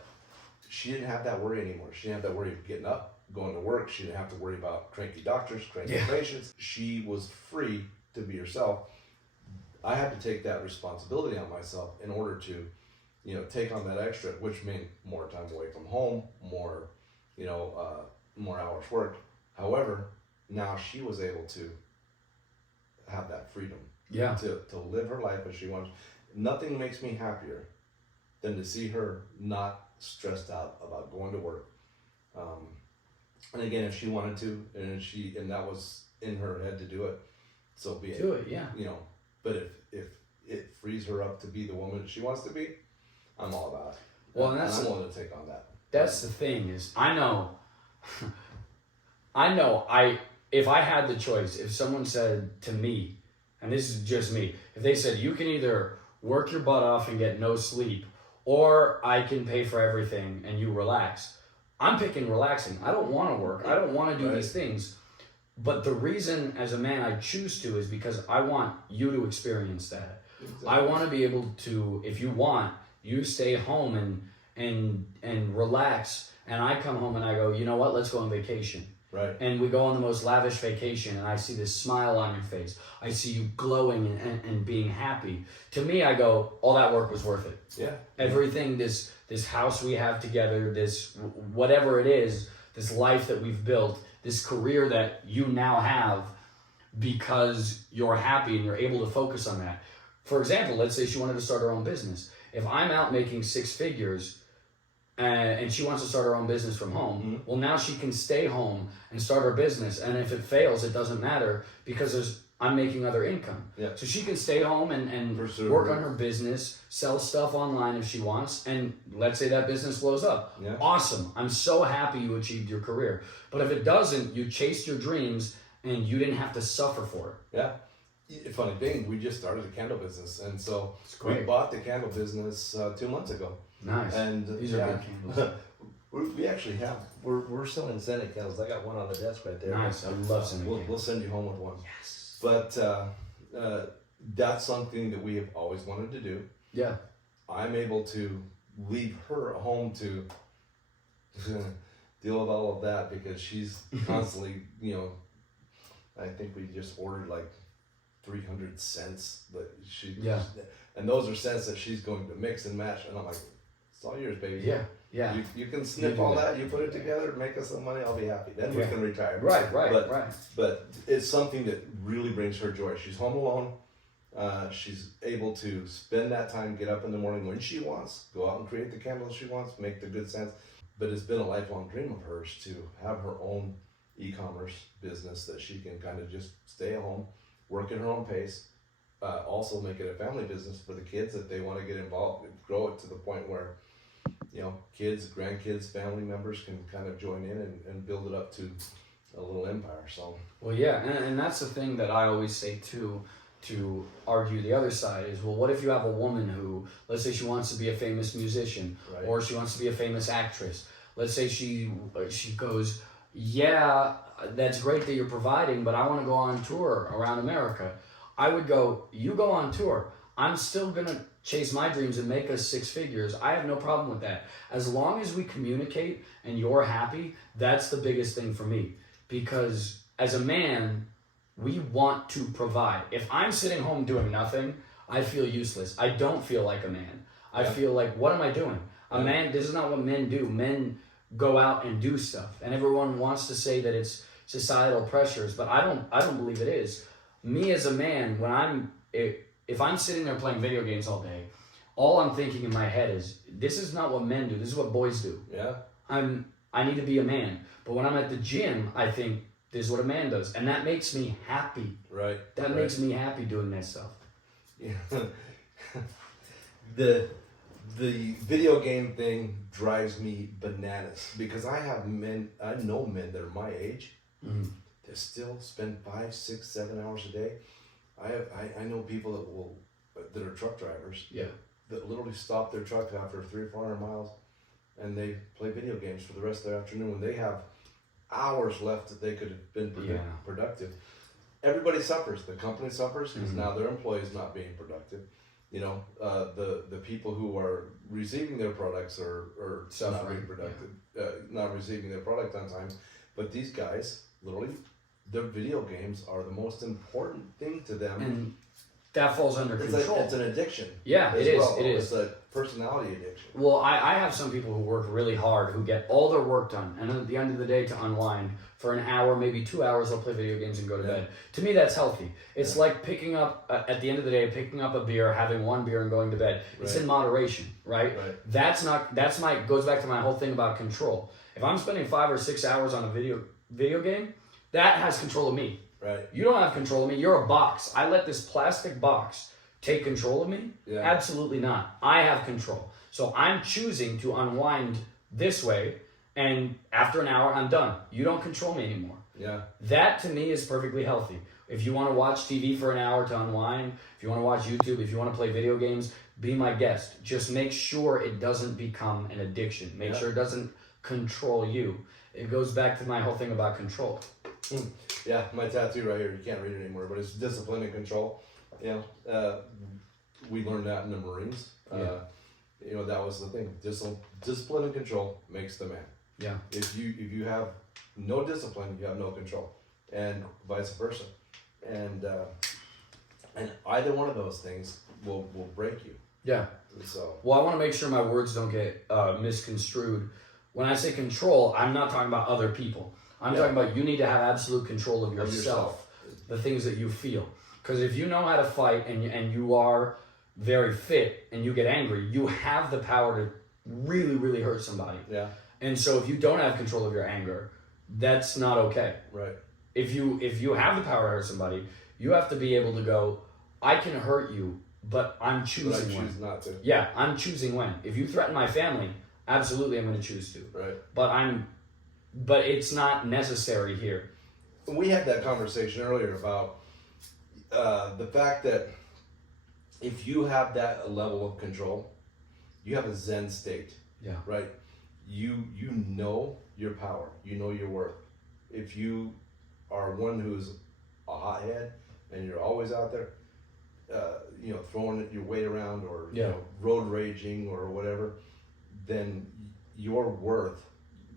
she didn't have that worry anymore. She didn't have that worry of getting up, going to work. She didn't have to worry about cranky doctors, cranky patients. She was free to be herself. I had to take that responsibility on myself in order to, take on that extra, which meant more time away from home, more, more hours worked. However, now she was able to have that freedom. Yeah. To live her life as she wants. Nothing makes me happier than to see her not stressed out about going to work. And again, if she wanted to, and that was in her head to do it, so be it. Do it, yeah. But if it frees her up to be the woman she wants to be, I'm all about it. Well, and I'm willing to take on that. That's the thing is, I know, if I had the choice, if someone said to me, and this is just me, if they said, you can either work your butt off and get no sleep, or I can pay for everything and you relax, I'm picking relaxing. I don't want to work. I don't want to do these things. But the reason as a man I choose to is because I want you to experience that. Exactly. I want to be able to, if you want, you stay home and relax, and I come home and I go, you know what, let's go on vacation. Right. And we go on the most lavish vacation, and I see this smile on your face. I see you glowing and being happy. To me, I go, all that work was worth it. Yeah. Everything, this house we have together, this whatever it is, this life that we've built, this career that you now have because you're happy and you're able to focus on that. For example, let's say she wanted to start her own business. If I'm out making 6 figures and she wants to start her own business from home, well, now she can stay home and start her business. And if it fails, it doesn't matter because I'm making other income. Yeah. So she can stay home and work on her business, sell stuff online if she wants, and let's say that business blows up. Yeah. Awesome. I'm so happy you achieved your career. But if it doesn't, you chased your dreams and you didn't have to suffer for it. Yeah. Funny thing, we just started a candle business, and so we bought the candle business 2 months ago. Nice. And these are good candles. We actually have. We're selling scented candles. I got one on the desk right there. Nice. I love scented candles. We'll send you home with one. Yes. But that's something that we have always wanted to do. Yeah. I'm able to leave her home to deal with all of that because she's constantly, I think we just ordered like 300 cents, but and those are cents that she's going to mix and match, and I'm like, it's all yours, baby. Yeah. You can snip all that, you put it together, make us some money, I'll be happy. Then we can retire. Right. But it's something that really brings her joy. She's home alone. She's able to spend that time, get up in the morning when she wants, go out and create the candles she wants, make the good scents. But it's been a lifelong dream of hers to have her own e-commerce business that she can kind of just stay at home, work at her own pace, also make it a family business for the kids that they want to get involved, grow it to the point where, kids, grandkids, family members can kind of join in and build it up to a little empire. So. Well, yeah, and that's the thing that I always say too, to argue the other side is, well, what if you have a woman who, let's say she wants to be a famous musician, or she wants to be a famous actress. Let's say she goes, yeah, that's great that you're providing, but I want to go on tour around America. I would go, you go on tour. I'm still going to chase my dreams and make us 6 figures. I have no problem with that. As long as we communicate and you're happy, that's the biggest thing for me. Because as a man, we want to provide. If I'm sitting home doing nothing, I feel useless. I don't feel like a man. I feel like, what am I doing? A man, this is not what men do. Men go out and do stuff. And everyone wants to say that it's societal pressures, but I don't believe it is. Me as a man, if I'm sitting there playing video games all day, all I'm thinking in my head is, this is not what men do. This is what boys do. Yeah. I need to be a man. But when I'm at the gym, I think this is what a man does. And that makes me happy. Right. That makes me happy doing that stuff. Yeah. The video game thing drives me bananas because I know men that are my age that still spend 5, 6, 7 hours a day. I know people that are truck drivers. Yeah. That literally stop their truck after 300 or 400 miles, and they play video games for the rest of the afternoon when they have hours left that they could have been productive. Everybody suffers. The company suffers because now their employees not being productive. You know, the people who are receiving their products are not being productive, not receiving their product on time. But these guys, literally, their video games are the most important thing to them. And that falls under control. It's an addiction. Yeah, it is. It is. It's a personality addiction. Well, I have some people who work really hard, who get all their work done, and at the end of the day, to unwind for an hour, maybe 2 hours, they'll play video games and go to bed. To me, that's healthy. It's like picking up, at the end of the day, picking up a beer, having one beer and going to bed. It's in moderation, right? Goes back to my whole thing about control. If I'm spending 5 or 6 hours on a video game, that has control of me. Right. You don't have control of me. You're a box. I let this plastic box take control of me? Yeah. Absolutely not. I have control. So I'm choosing to unwind this way, and after an hour, I'm done. You don't control me anymore. Yeah. That, to me, is perfectly healthy. If you want to watch TV for an hour to unwind, if you want to watch YouTube, if you want to play video games, be my guest. Just make sure it doesn't become an addiction. Make sure it doesn't control you. It goes back to my whole thing about control. Yeah, my tattoo right here, you can't read it anymore, but it's discipline and control. You know, we learned that in the Marines. You know, that was the thing. Discipline and control makes the man. Yeah. If you have no discipline, you have no control, and vice versa. And either one of those things will break you. Yeah. So. Well, I want to make sure my words don't get misconstrued. When I say control, I'm not talking about other people. I'm talking about you need to have absolute control of yourself, the things that you feel. Because if you know how to fight and you are very fit and you get angry, you have the power to really, really hurt somebody. Yeah. And so if you don't have control of your anger, that's not okay. Right. If you have the power to hurt somebody, you have to be able to go, I can hurt you, but I'm choosing when. But I choose not to. Yeah, I'm choosing when. If you threaten my family, absolutely I'm going to choose to. Right. But it's not necessary here. We had that conversation earlier about the fact that if you have that level of control, you have a Zen state. Yeah. Right? You know your power. You know your worth. If you are one who's a hothead and you're always out there, you know, throwing your weight around or you know, road raging or whatever, then your worth,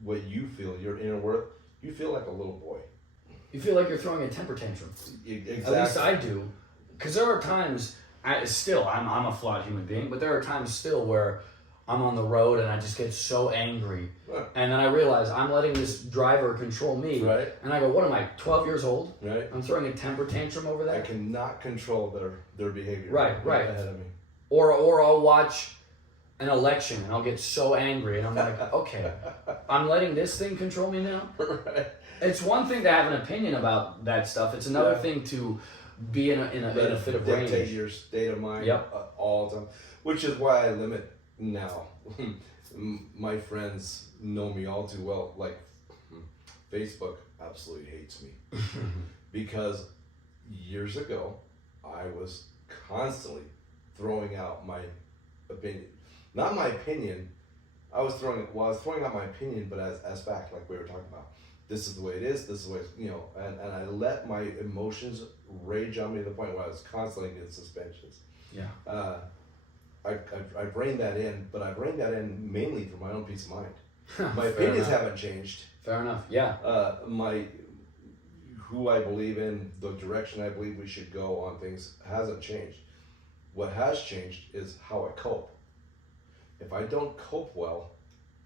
what you feel, your inner worth, you feel like a little boy. You feel like you're throwing a temper tantrum. Exactly. At least I do. Because there are times, I'm a flawed human being, but there are times still where I'm on the road and I just get so angry. Right. And then I realize I'm letting this driver control me. Right. And I go, what am I, 12 years old? Right. I'm throwing a temper tantrum over that? I cannot control their behavior. Right. Ahead of me. Or I'll watch an election and I'll get so angry and I'm like, okay, I'm letting this thing control me now? Right. It's one thing to have an opinion about that stuff. It's another thing to be in a fit of rage. Dictate your state of mind all the time. Which is why I limit now. My friends know me all too well. Like, Facebook absolutely hates me. Because years ago, I was constantly throwing out my opinion. Not my opinion. I was throwing out my opinion, but as fact, like we were talking about. This is the way it is. This is the way, you know, and I let my emotions rage on me to the point where I was constantly getting suspensions. Yeah. I've reined that in, but I've reined that in mainly for my own peace of mind. My opinions haven't changed. Fair enough. Yeah. Who I believe in, the direction I believe we should go on things hasn't changed. What has changed is how I cope. If I don't cope well,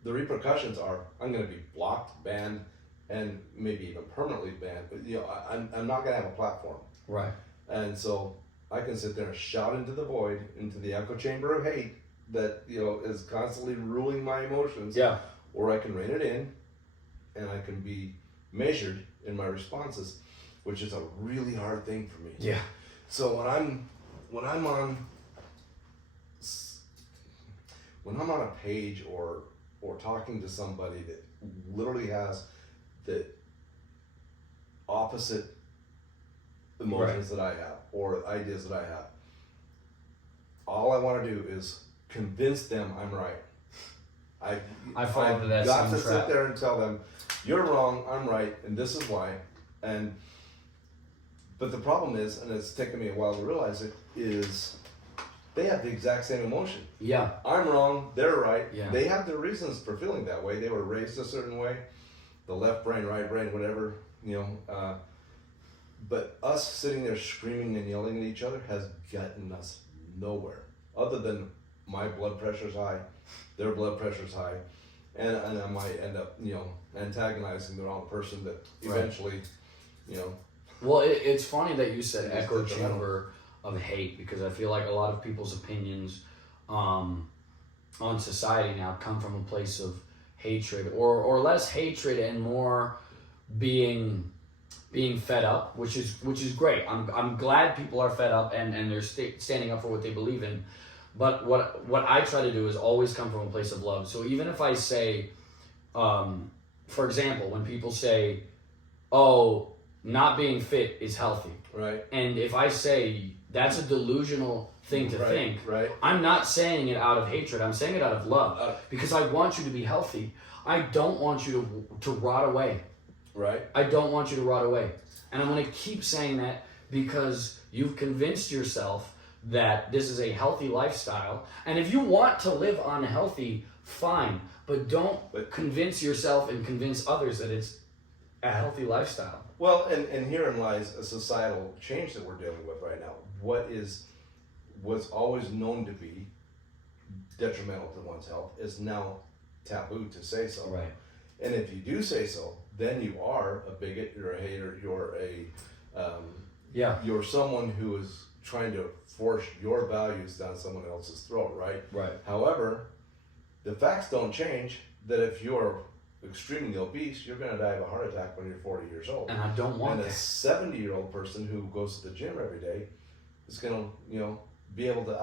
the repercussions are I'm going to be blocked, banned, and maybe even permanently banned. But, you know, I'm not going to have a platform. Right. And so I can sit there and shout into the void, into the echo chamber of hate that, you know, is constantly ruling my emotions. Yeah. Or I can rein it in, and I can be measured in my responses, which is a really hard thing for me. Yeah. So when I'm on a page or talking to somebody that literally has the opposite emotions that I have or ideas that I have. All I want to do is convince them I'm right. I fall into that got same to trap. sit there and tell them, you're wrong, I'm right, and this is why. But the problem is, and it's taken me a while to realize it, is they have the exact same emotion. Yeah. I'm wrong, they're right. Yeah. They have their reasons for feeling that way. They were raised a certain way, the left brain, right brain, whatever, but us sitting there screaming and yelling at each other has gotten us nowhere. Other than my blood pressure's high, their blood pressure's high, and I might end up, antagonizing the wrong person that eventually, Well, it's funny that you said It's echo detrimental. chamber of hate, because I feel like a lot of people's opinions on society now come from a place of hatred, or less hatred and more being fed up, which is great. I'm glad people are fed up and they're standing up for what they believe in. But what I try to do is always come from a place of love. So even if I say, for example, when people say, "Oh, not being fit is healthy," right? and if I say that's a delusional thing to think, right? I'm not saying it out of hatred. I'm saying it out of love, because I want you to be healthy. I don't want you to rot away. Right. I don't want you to rot away. And I'm going to keep saying that because you've convinced yourself that this is a healthy lifestyle. And if you want to live unhealthy, fine. But don't convince yourself and convince others that it's a healthy lifestyle. Well, and herein lies a societal change that we're dealing with right now. Was always known to be detrimental to one's health is now taboo to say so. Right. And if you do say so, then you are a bigot, you're a hater, you're someone who is trying to force your values down someone else's throat, right? Right. However, the facts don't change that if you're extremely obese, you're going to die of a heart attack when you're 40 years old. And I don't want And that. a 70-year-old person who goes to the gym every day is going to, be able to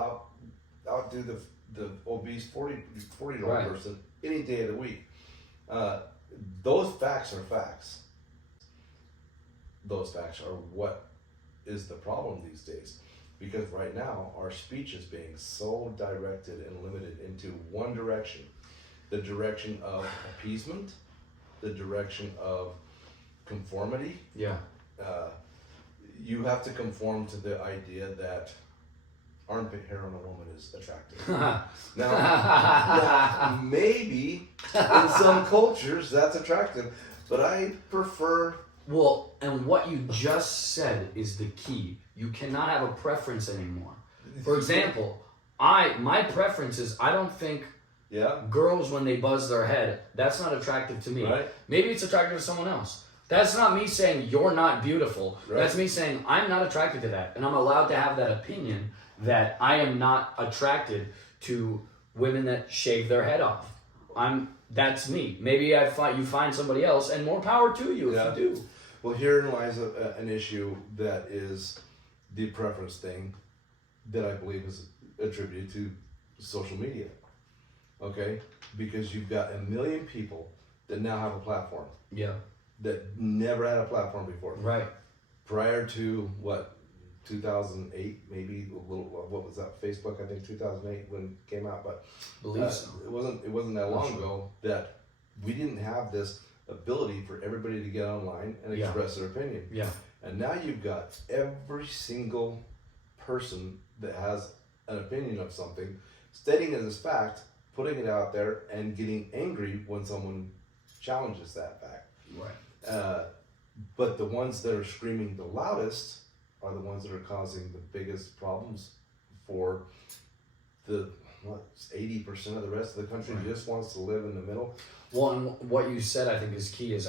outdo the obese 40-year-old Right. person any day of the week. Those facts are facts. Those facts are what is the problem these days. Because right now, our speech is being so directed and limited into one direction. The direction of appeasement, the direction of conformity. Yeah. You have to conform to the idea that armpit hair on a woman is attractive. Now, maybe in some cultures that's attractive, but I prefer. Well, and what you just said is the key. You cannot have a preference anymore. For example, my preference is I don't think girls, when they buzz their head, that's not attractive to me. Right. Maybe it's attractive to someone else. That's not me saying you're not beautiful. Right. That's me saying I'm not attracted to that. And I'm allowed to have that opinion that I am not attracted to women that shave their head off. That's me. Maybe you find somebody else, and more power to you if you do. Well, herein lies an issue that is the preference thing that I believe is attributed to social media. Okay? Because you've got a million people that now have a platform. Yeah. That never had a platform before. Right. Prior to 2008, maybe a little. What was that? Facebook, I think 2008 when it came out, but Believe so. It wasn't that long ago that we didn't have this ability for everybody to get online and express their opinion. Yeah. And now you've got every single person that has an opinion of something, stating it as fact, putting it out there, and getting angry when someone challenges that fact. Right. But the ones that are screaming the loudest are the ones that are causing the biggest problems for the 80% of the rest of the country just wants to live in the middle. Well, and what you said I think is key is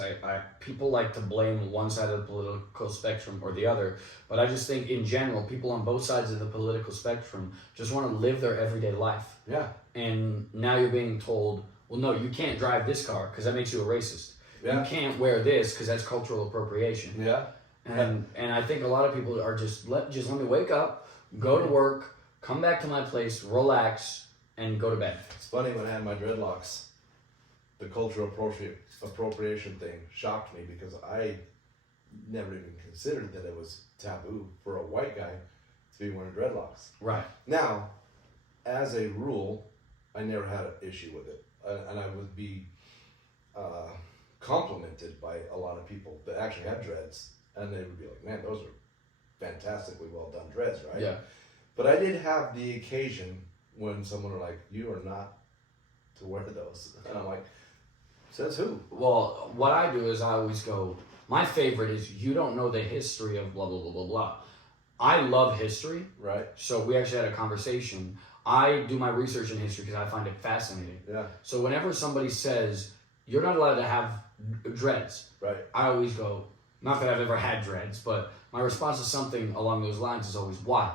people like to blame one side of the political spectrum or the other, but I just think in general people on both sides of the political spectrum just want to live their everyday life. Yeah. And now you're being told, well, no, you can't drive this car because that makes you a racist. Yeah. You can't wear this because that's cultural appropriation. Yeah. And I think a lot of people are just let me wake up, go to work, come back to my place, relax, and go to bed. It's funny, when I had my dreadlocks, the cultural appropriation thing shocked me because I never even considered that it was taboo for a white guy to be wearing dreadlocks. Right. Now, as a rule, I never had an issue with it, and I would be complimented by a lot of people that actually had dreads, and they would be like, "Man, those are fantastically well done dreads, right?" Yeah. But I did have the occasion when someone were like, "You are not to wear those," and I'm like, "Says who?" Well, what I do is I always go, my favorite is you don't know the history of blah, blah, blah, blah, blah. I love history. Right. So we actually had a conversation. I do my research in history because I find it fascinating. Yeah. So whenever somebody says, you're not allowed to have dreads, Right. I always go, not that I've ever had dreads, but my response to something along those lines is always, why?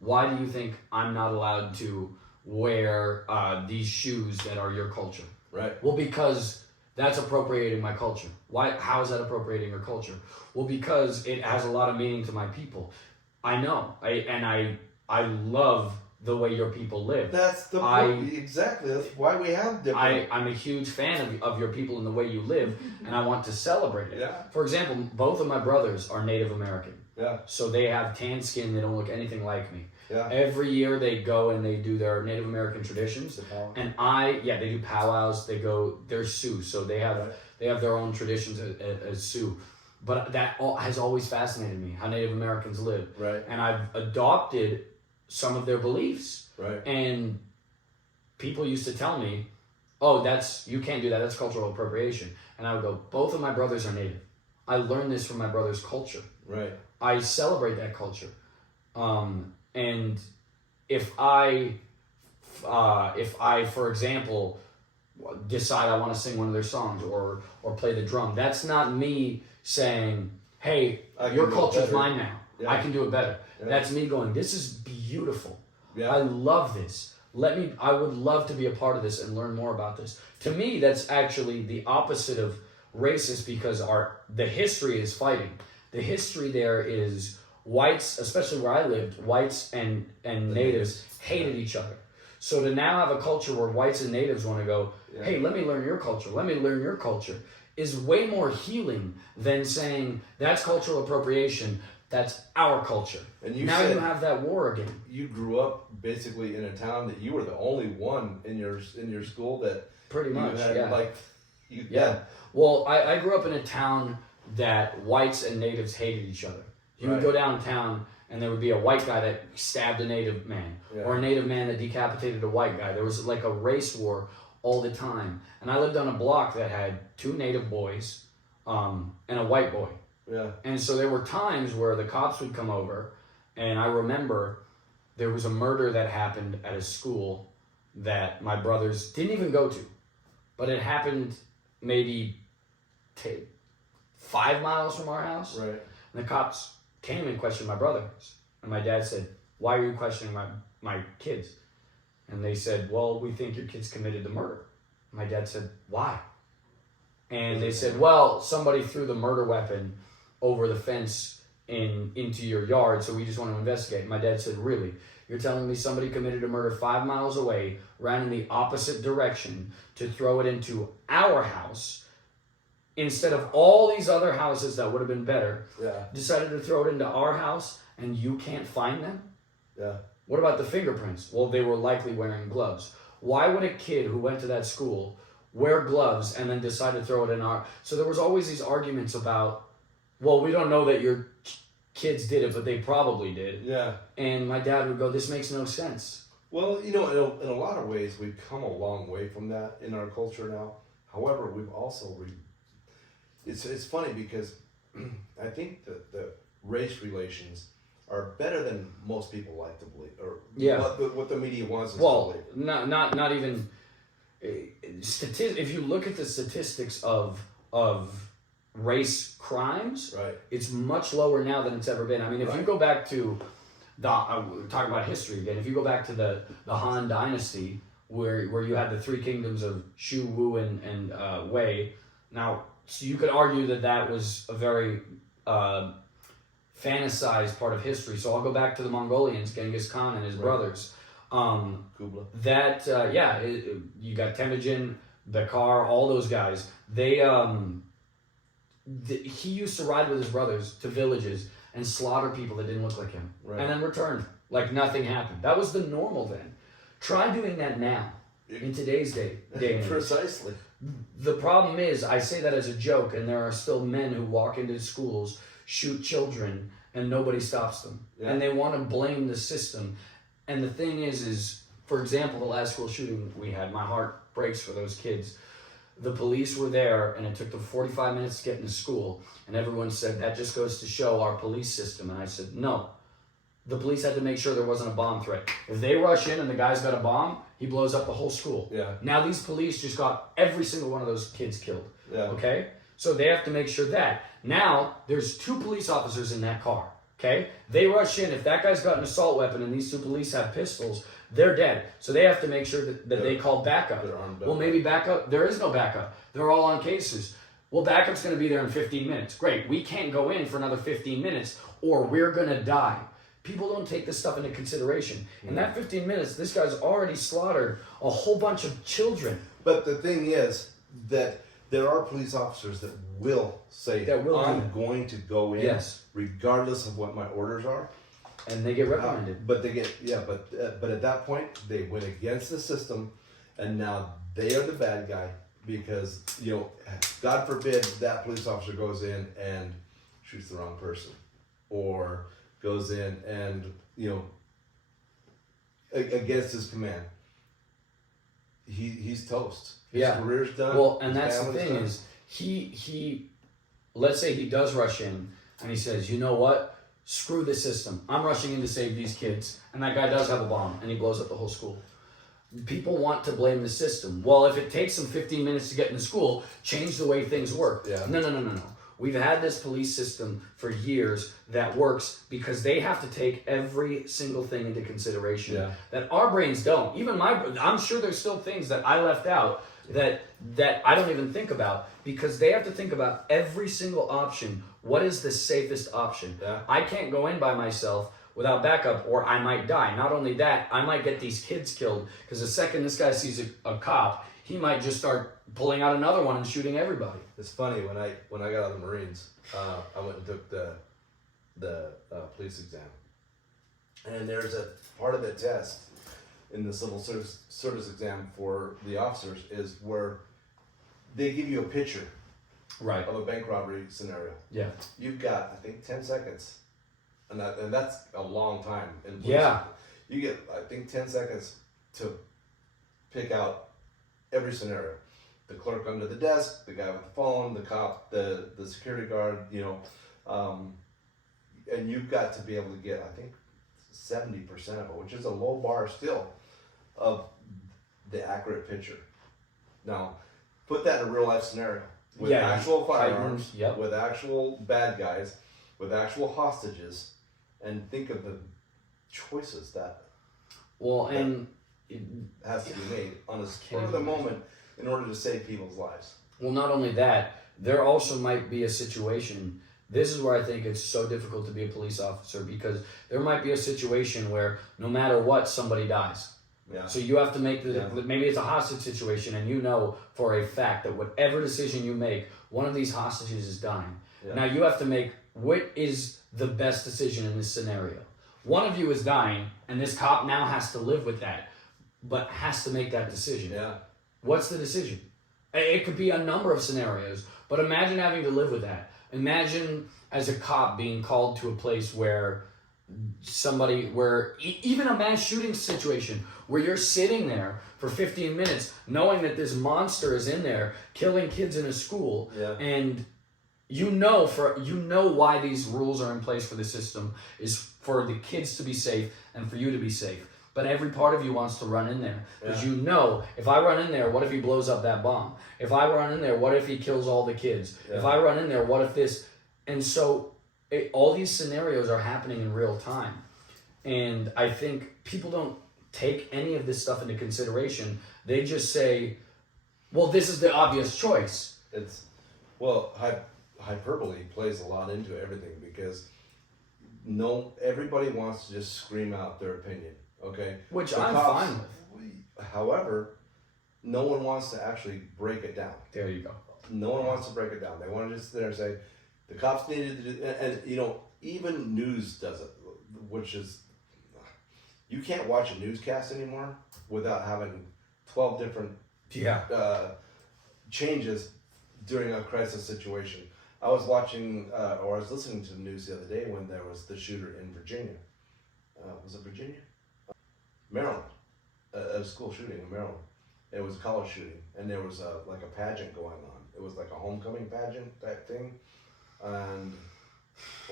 Why do you think I'm not allowed to wear these shoes that are your culture? Right. Well, because that's appropriating my culture. Why? How is that appropriating your culture? Well, because it has a lot of meaning to my people. I know. I love the way your people live. That's the point. Exactly. That's why we have different. I'm a huge fan of your people and the way you live, and I want to celebrate it. Yeah. For example, both of my brothers are Native American. Yeah. So they have tan skin. They don't look anything like me. Yeah. Every year they go and they do their Native American traditions. And they do powwows. They're Sioux. So they have their own traditions as Sioux. But that has always fascinated me, how Native Americans live. Right. And I've adopted some of their beliefs. Right. And people used to tell me, oh, you can't do that. That's cultural appropriation. And I would go, both of my brothers are Native. I learned this from my brother's culture. Right. I celebrate that culture. And if I, for example, decide I want to sing one of their songs or play the drum, that's not me saying, hey, your culture's mine now. Yeah. I can do it better. Yeah. That's me going, this is beautiful. Yeah. I love this. I would love to be a part of this and learn more about this. To me, that's actually the opposite of racist, because the history is fighting. The history there is whites, especially where I lived, whites and natives hated each other. So to now have a culture where whites and natives want to go, hey, let me learn your culture, let me learn your culture, is way more healing than saying that's cultural appropriation, that's our culture. And you have that war again. You grew up basically in a town that you were the only one in your school that pretty much had, yeah. Well, I grew up in a town that whites and natives hated each other. You would go downtown and there would be a white guy that stabbed a native man, or a native man that decapitated a white guy. There was like a race war all the time. And I lived on a block that had 2 native boys and a white boy. Yeah. And so there were times where the cops would come over, and I remember there was a murder that happened at a school that my brothers didn't even go to. But it happened maybe 5 miles from our house. Right. And the cops came and questioned my brothers. And my dad said, why are you questioning my kids? And they said, well, we think your kids committed the murder. And my dad said, why? And they said, well, somebody threw the murder weapon over the fence into your yard, so we just want to investigate. And my dad said, really? You're telling me somebody committed a murder 5 miles away, ran in the opposite direction to throw it into our house, instead of all these other houses that would have been better, decided to throw it into our house, and you can't find them? Yeah. What about the fingerprints? Well, they were likely wearing gloves. Why would a kid who went to that school wear gloves and then decide to throw it in our... So there was always these arguments about, well, we don't know that your kids did it, but they probably did. Yeah. And my dad would go, this makes no sense. Well, in a lot of ways, we've come a long way from that in our culture now. However, we've also... It's funny because I think that the race relations are better than most people like to believe, or what the media wants us to believe. Well, not even... If you look at the statistics of race crimes, it's much lower now than it's ever been. I mean, if you go back to talk about history again, if you go back to the Han Dynasty, where you had the 3 kingdoms of Shu, Wu, and Wei. Now, so you could argue that was a very fantasized part of history. So I'll go back to the Mongolians, Genghis Khan and his brothers. Kubla. You got Temujin, Bakar, all those guys. They he used to ride with his brothers to villages and slaughter people that didn't look like him, and then return like nothing happened. That was the normal then. Try doing that now in today's day and age. Precisely. The problem is, I say that as a joke, and there are still men who walk into schools, shoot children, and nobody stops them, and they want to blame the system. And the thing is, for example, the last school shooting we had, my heart breaks for those kids. The police were there, and it took them 45 minutes to get into school, and everyone said, that just goes to show our police system. And I said, no. The police had to make sure there wasn't a bomb threat. If they rush in and the guy's got a bomb, he blows up the whole school. Yeah. Now these police just got every single one of those kids killed. Yeah. Okay? So they have to make sure that. Now, there's 2 police officers in that car. Okay? They rush in. If that guy's got an assault weapon and these 2 police have pistols, they're dead. So they have to make sure that they call backup. Well, maybe backup. There is no backup. They're all on cases. Well, backup's going to be there in 15 minutes. Great. We can't go in for another 15 minutes or we're going to die. People don't take this stuff into consideration. In that 15 minutes, this guy's already slaughtered a whole bunch of children. But the thing is that there are police officers that will say, I'm going to go in regardless of what my orders are. And they get reprimanded. But they get, but at that point, they went against the system, and now they are the bad guy because, God forbid that police officer goes in and shoots the wrong person. Or goes in and, against his command. He's toast. His career's done. Well, and that's the thing is, he let's say he does rush in and he says, you know what? Screw the system. I'm rushing in to save these kids. And that guy does have a bomb and he blows up the whole school. People want to blame the system. Well, if it takes them 15 minutes to get into school, change the way things work. Yeah. No. We've had this police system for years that works because they have to take every single thing into consideration that our brains don't. Even I'm sure there's still things that I left out that I don't even think about because they have to think about every single option. What is the safest option? Yeah. I can't go in by myself without backup or I might die. Not only that, I might get these kids killed because the second this guy sees a cop, he might just start pulling out another one and shooting everybody. It's funny, when I got out of the Marines, I went and took the police exam. And there's a part of the test in the civil service exam for the officers is where they give you a picture of a bank robbery scenario. Yeah. You've got, I think, 10 seconds. And that's a long time. In police. Yeah. You get, I think, 10 seconds to pick out every scenario. The clerk under the desk, the guy with the phone, the cop, the security guard, and you've got to be able to get, I think, 70% of it, which is a low bar still, of the accurate picture. Now, put that in a real life scenario with actual firearms, with actual bad guys, with actual hostages, and think of the choices that has to be made on a spur of the moment in order to save people's lives. Well, not only that, there also might be a situation. This is where I think it's so difficult to be a police officer because there might be a situation where no matter what, somebody dies. Yeah. So you have to make maybe it's a hostage situation and you know for a fact that whatever decision you make, one of these hostages is dying. Yeah. Now you have to make what is the best decision in this scenario. One of you is dying and this cop now has to live with that, but has to make that decision. Yeah. What's the decision? It could be a number of scenarios, but imagine having to live with that. Imagine as a cop being called to a place where even a mass shooting situation where you're sitting there for 15 minutes knowing that this monster is in there killing kids in a school and you know why these rules are in place for the system is for the kids to be safe and for you to be safe. But every part of you wants to run in there because you know if I run in there, what if he blows up that bomb? If I run in there, what if he kills all the kids? Yeah. If I run in there, what if this? And so all these scenarios are happening in real time. And I think people don't take any of this stuff into consideration. They just say, well, this is the obvious choice. Hyperbole plays a lot into everything because everybody wants to just scream out their opinion. Okay. Which I'm fine with. However, no one wants to actually break it down. There you go. No one wants to break it down. They want to just sit there and say, the cops needed to do, and you know, even news does it, which is, you can't watch a newscast anymore without having 12 different changes during a crisis situation. I was watching, or I was listening to the news the other day when there was the shooter in Virginia. Was it Virginia? Maryland. A school shooting in Maryland. It was a college shooting, and there was like a pageant going on. It was like a homecoming pageant type thing, and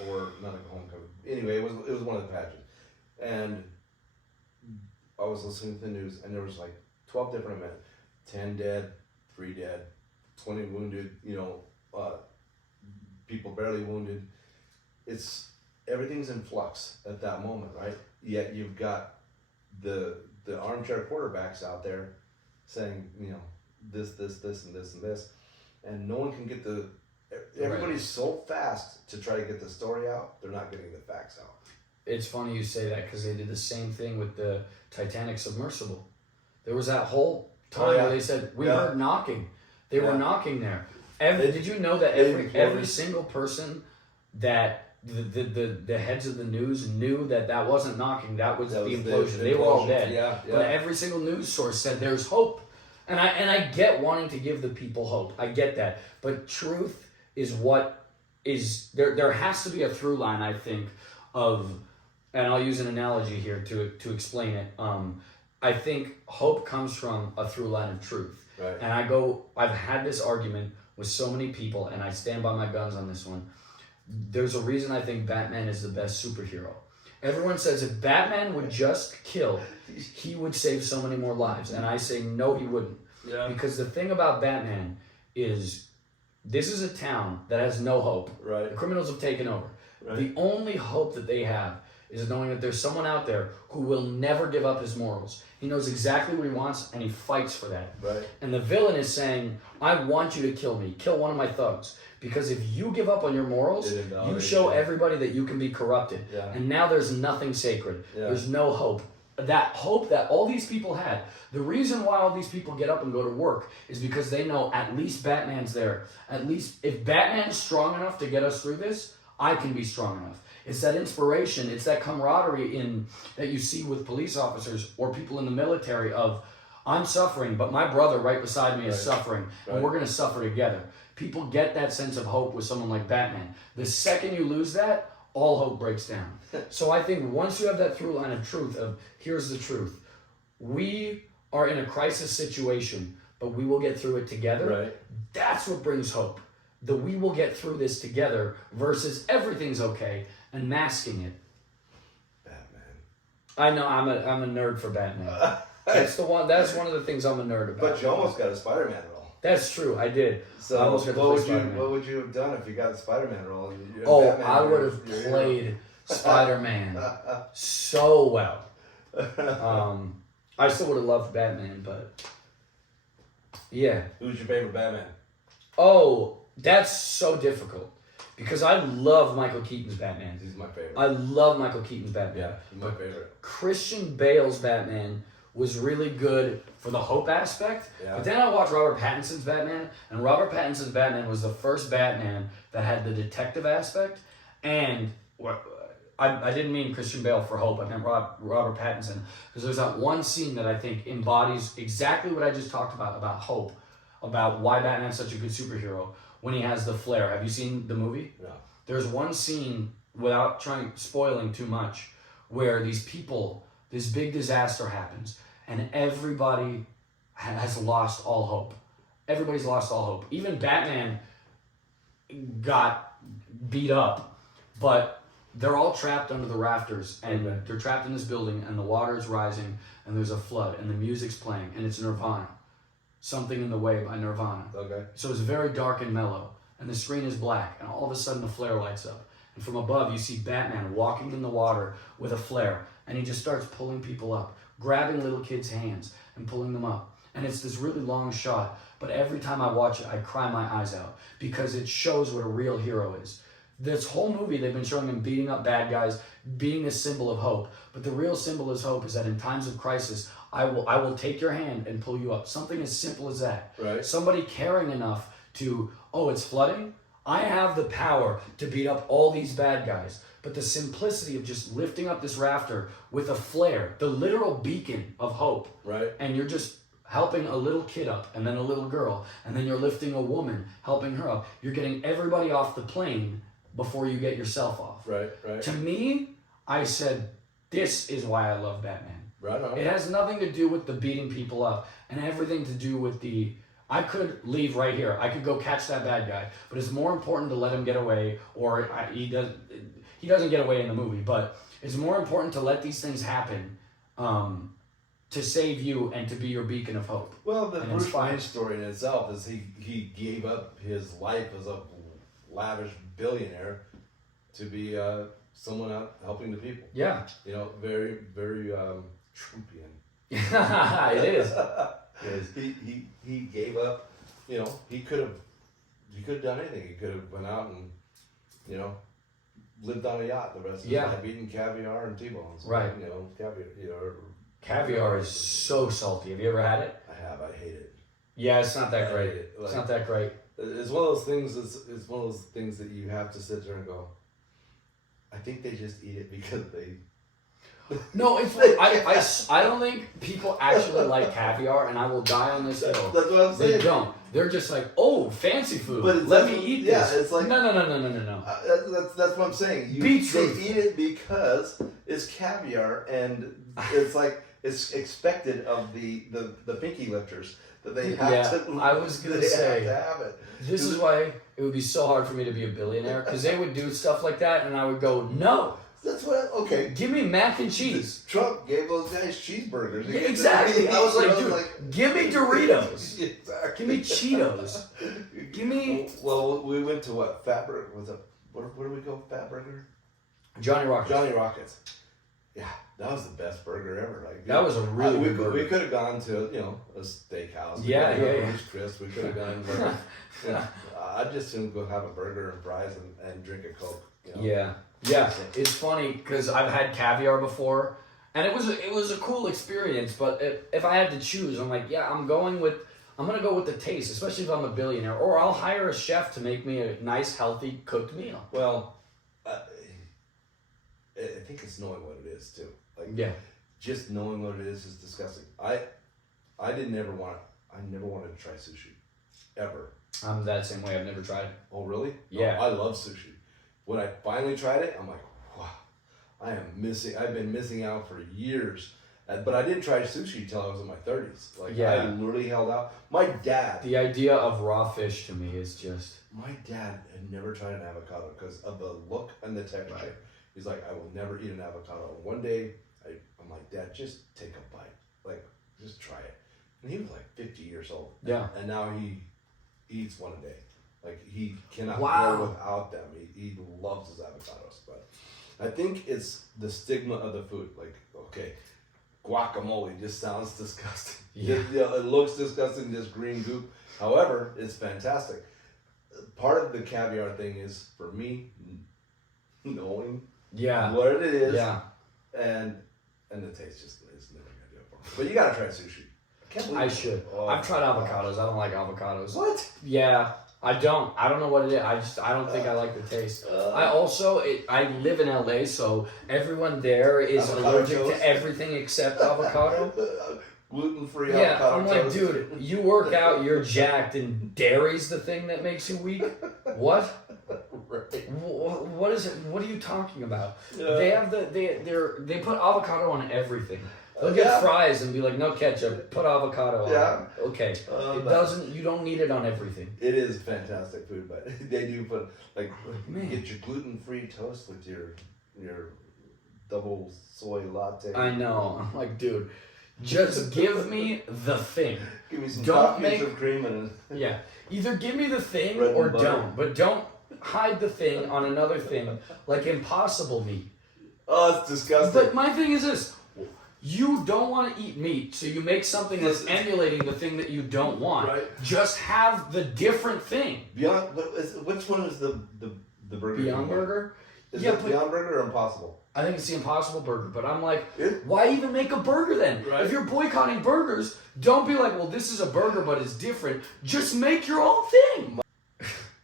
or not like a homecoming. Anyway, it was one of the pageants, and I was listening to the news, and there was like 12 different events, 10 dead, 3 dead, 20 wounded. You know, people barely wounded. Everything's in flux at that moment, right? Yet you've got the armchair quarterbacks out there saying, you know, this, and this, and no one can get everybody's so fast to try to get the story out, they're not getting the facts out. It's funny you say that because they did the same thing with the Titanic submersible. There was that whole time where they said, we heard knocking. They were knocking there. Did you know that every single person that the heads of the news knew that wasn't knocking, that was the implosion. They were all dead. But every single news source said there's hope. And I get wanting to give the people hope. I get that. But truth is what is there has to be a through line, I think, of, and I'll use an analogy here to explain it. I think hope comes from a through line of truth. Right. And I've had this argument with so many people, and I stand by my guns on this one. There's a reason I think Batman is the best superhero. Everyone says if Batman would just kill, he would save so many more lives. And I say no, he wouldn't. Yeah. Because the thing about Batman is this is a town that has no hope. Right. The criminals have taken over. Right. The only hope that they have is knowing that there's someone out there who will never give up his morals. He knows exactly what he wants, and he fights for that. Right. And the villain is saying, I want you to kill me. Kill one of my thugs. Because if you give up on your morals, you show everybody that you can be corrupted. Yeah. And now there's nothing sacred. Yeah. There's no hope. That hope that all these people had, the reason why all these people get up and go to work is because they know at least Batman's there. At least if Batman's strong enough to get us through this, I can be strong enough. It's that inspiration, it's that camaraderie that you see with police officers or people in the military of, I'm suffering, but my brother right beside me is suffering, and we're going to suffer together. People get that sense of hope with someone like Batman. The second you lose that, all hope breaks down. So I think once you have that through line of truth of, here's the truth. We are in a crisis situation, but we will get through it together. Right. That's what brings hope. The we will get through this together versus everything's okay and masking it. Batman. I know I'm a nerd for Batman. That's one of the things I'm a nerd about. But you almost got a Spider-Man role. That's true, I did. So I almost got to play Spider-Man. What would you have done if you got the Spider-Man role? I would have played Spider-Man so well. I still would have loved Batman, but yeah. Who's your favorite Batman? Oh, that's so difficult. Because I love Michael Keaton's Batman. He's my favorite. I love Michael Keaton's Batman. Yeah, he's my favorite. Christian Bale's Batman was really good for the hope aspect. Yeah. But then I watched Robert Pattinson's Batman, and Robert Pattinson's Batman was the first Batman that had the detective aspect. And I didn't mean Christian Bale for hope, I meant Robert Pattinson. Because there's that one scene that I think embodies exactly what I just talked about hope, about why Batman's such a good superhero. When he has the flare. Have you seen the movie? No. There's one scene, without spoiling too much, where these people, this big disaster happens, and everybody has lost all hope. Everybody's lost all hope. Even Batman got beat up, but they're all trapped under the rafters, and they're trapped in this building, and the water is rising, and there's a flood, and the music's playing, and it's Nirvana. Something in the Way by Nirvana. Okay. So it's very dark and mellow, and the screen is black, and all of a sudden the flare lights up. And from above you see Batman walking in the water with a flare, and he just starts pulling people up, grabbing little kids' hands and pulling them up. And it's this really long shot, but every time I watch it, I cry my eyes out because it shows what a real hero is. This whole movie, they've been showing him beating up bad guys, being a symbol of hope. But the real symbol of hope is that in times of crisis, I will take your hand and pull you up. Something as simple as that. Right. Somebody caring enough to, oh, it's flooding? I have the power to beat up all these bad guys. But the simplicity of just lifting up this rafter with a flare, the literal beacon of hope. Right. And you're just helping a little kid up, and then a little girl, and then you're lifting a woman, helping her up. You're getting everybody off the plane before you get yourself off. Right, right. To me, I said, this is why I love Batman. Right on. It has nothing to do with the beating people up and everything to do with the, I could leave right here. I could go catch that bad guy, but it's more important to let him get away, or he doesn't get away in the movie, but it's more important to let these things happen to save you and to be your beacon of hope. Well, the Bruce Wayne story in itself is he gave up his life as a lavish billionaire to be someone out helping the people. Yeah. You know, very, very Trumpian. It is. He gave up. You know, he could have done anything. He could have went out and, you know, lived on a yacht the rest of his life, eating caviar and T-bones. Right. You know, caviar. You know. Caviar is so salty. Have you ever had it? I have. I hate it. Yeah, it's not that great. It's not that great. It's one of those things. It's one of those things that you have to sit there and go, I think they just eat it because they. No, it's I don't think people actually like caviar, and I will die on this hill. That's what I'm saying. They don't. They're just like, oh, fancy food. But let me eat this. Yeah, it's like no. That's what I'm saying. Be They truthful. eat it because it's caviar, and it's like it's expected of the pinky lifters that they have to. I was gonna say have to have it. This is why it would be so hard for me to be a billionaire, because they would do stuff like that, and I would go, no. That's what. Okay. Give me mac and cheese. Trump gave those guys cheeseburgers. Yeah, exactly. I was like, dude, give me Doritos. Exactly. Give me Cheetos. Give me. Well, we went to what? Fat Burger. Was it? Where did we go? Fat Burger. Johnny Rockets. Johnny Rockets. Yeah, that was the best burger ever. Like that was a really good burger. We could have gone to a steakhouse. Yeah. Chris. We could have gone. But, I'd just soon go have a burger and fries and drink a Coke. You know? Yeah, it's funny because I've had caviar before, and it was a cool experience. But if I had to choose, I'm like, I'm gonna go with the taste, especially if I'm a billionaire, or I'll hire a chef to make me a nice, healthy cooked meal. Well, I think it's knowing what it is too. Like, just knowing what it is disgusting. I never wanted to try sushi, ever. I'm that same way. I've never tried it. Oh really? Yeah. No, I love sushi. When I finally tried it, I'm like, wow, I've been missing out for years. But I didn't try sushi till I was in my 30s. Like, I literally held out. My dad. The idea of raw fish to me is just. My dad had never tried an avocado because of the look and the texture. Right. He's like, I will never eat an avocado. And one day, I'm like, Dad, just take a bite. Like, just try it. And he was like 50 years old. Yeah. And now he eats one a day. Like, he cannot go without them. He loves his avocados. But I think it's the stigma of the food. Like, okay, guacamole just sounds disgusting. Yeah. It looks disgusting, this green goop. However, it's fantastic. Part of the caviar thing is, for me, knowing what it is. Yeah. And the taste just is never going to do it for me. But you got to try sushi. I should. I've tried avocados. I don't like avocados. What? Yeah. I don't know what it is. I don't think I like the taste. I live in LA, so everyone there is allergic to everything except avocado. Gluten-free avocado. I'm like, dude, you work out, you're jacked, and dairy's the thing that makes you weak? What? Right. What is it? What are you talking about? They have they put avocado on everything. They'll get fries and be like, no ketchup, put avocado on it. Okay. You don't need it on everything. It is fantastic food, but they do put, like, get your gluten-free toast with your double soy latte. I know. I'm like, dude, just give me the thing. Give me some coffee and some cream and... Yeah. Either give me the thing or don't. But don't hide the thing on another thing like Impossible meat. Oh, it's disgusting. But my thing is this. You don't want to eat meat, so you make something that's emulating the thing that you don't want. Right. Just have the different thing. Which one is the burger? Beyond Burger? Is it Beyond Burger or Impossible? I think it's the Impossible Burger, but I'm like, why even make a burger then? Right. If you're boycotting burgers, don't be like, well, this is a burger, but it's different. Just make your own thing.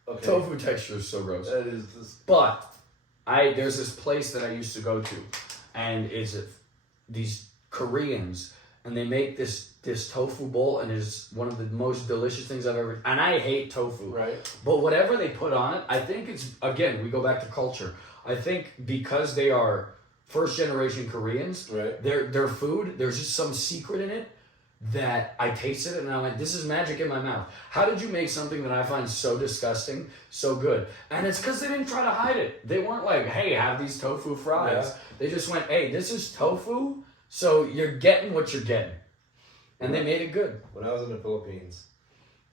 Okay. Tofu texture is so gross. That is this. But there's this place that I used to go to, and it's these Koreans, and they make this tofu bowl, and it's one of the most delicious things I've ever. And I hate tofu, Right. but whatever they put on it, I think it's, again, we go back to culture. I think because they are first generation Koreans, Right. their food, there's just some secret in it that I tasted it and I'm like, this is magic in my mouth. How did you make something that I find so disgusting so good? And it's because they didn't try to hide it. They weren't like, hey, have these tofu fries. Yeah. They just went, hey, this is tofu, so you're getting what you're getting. And they made it good. When I was in the Philippines,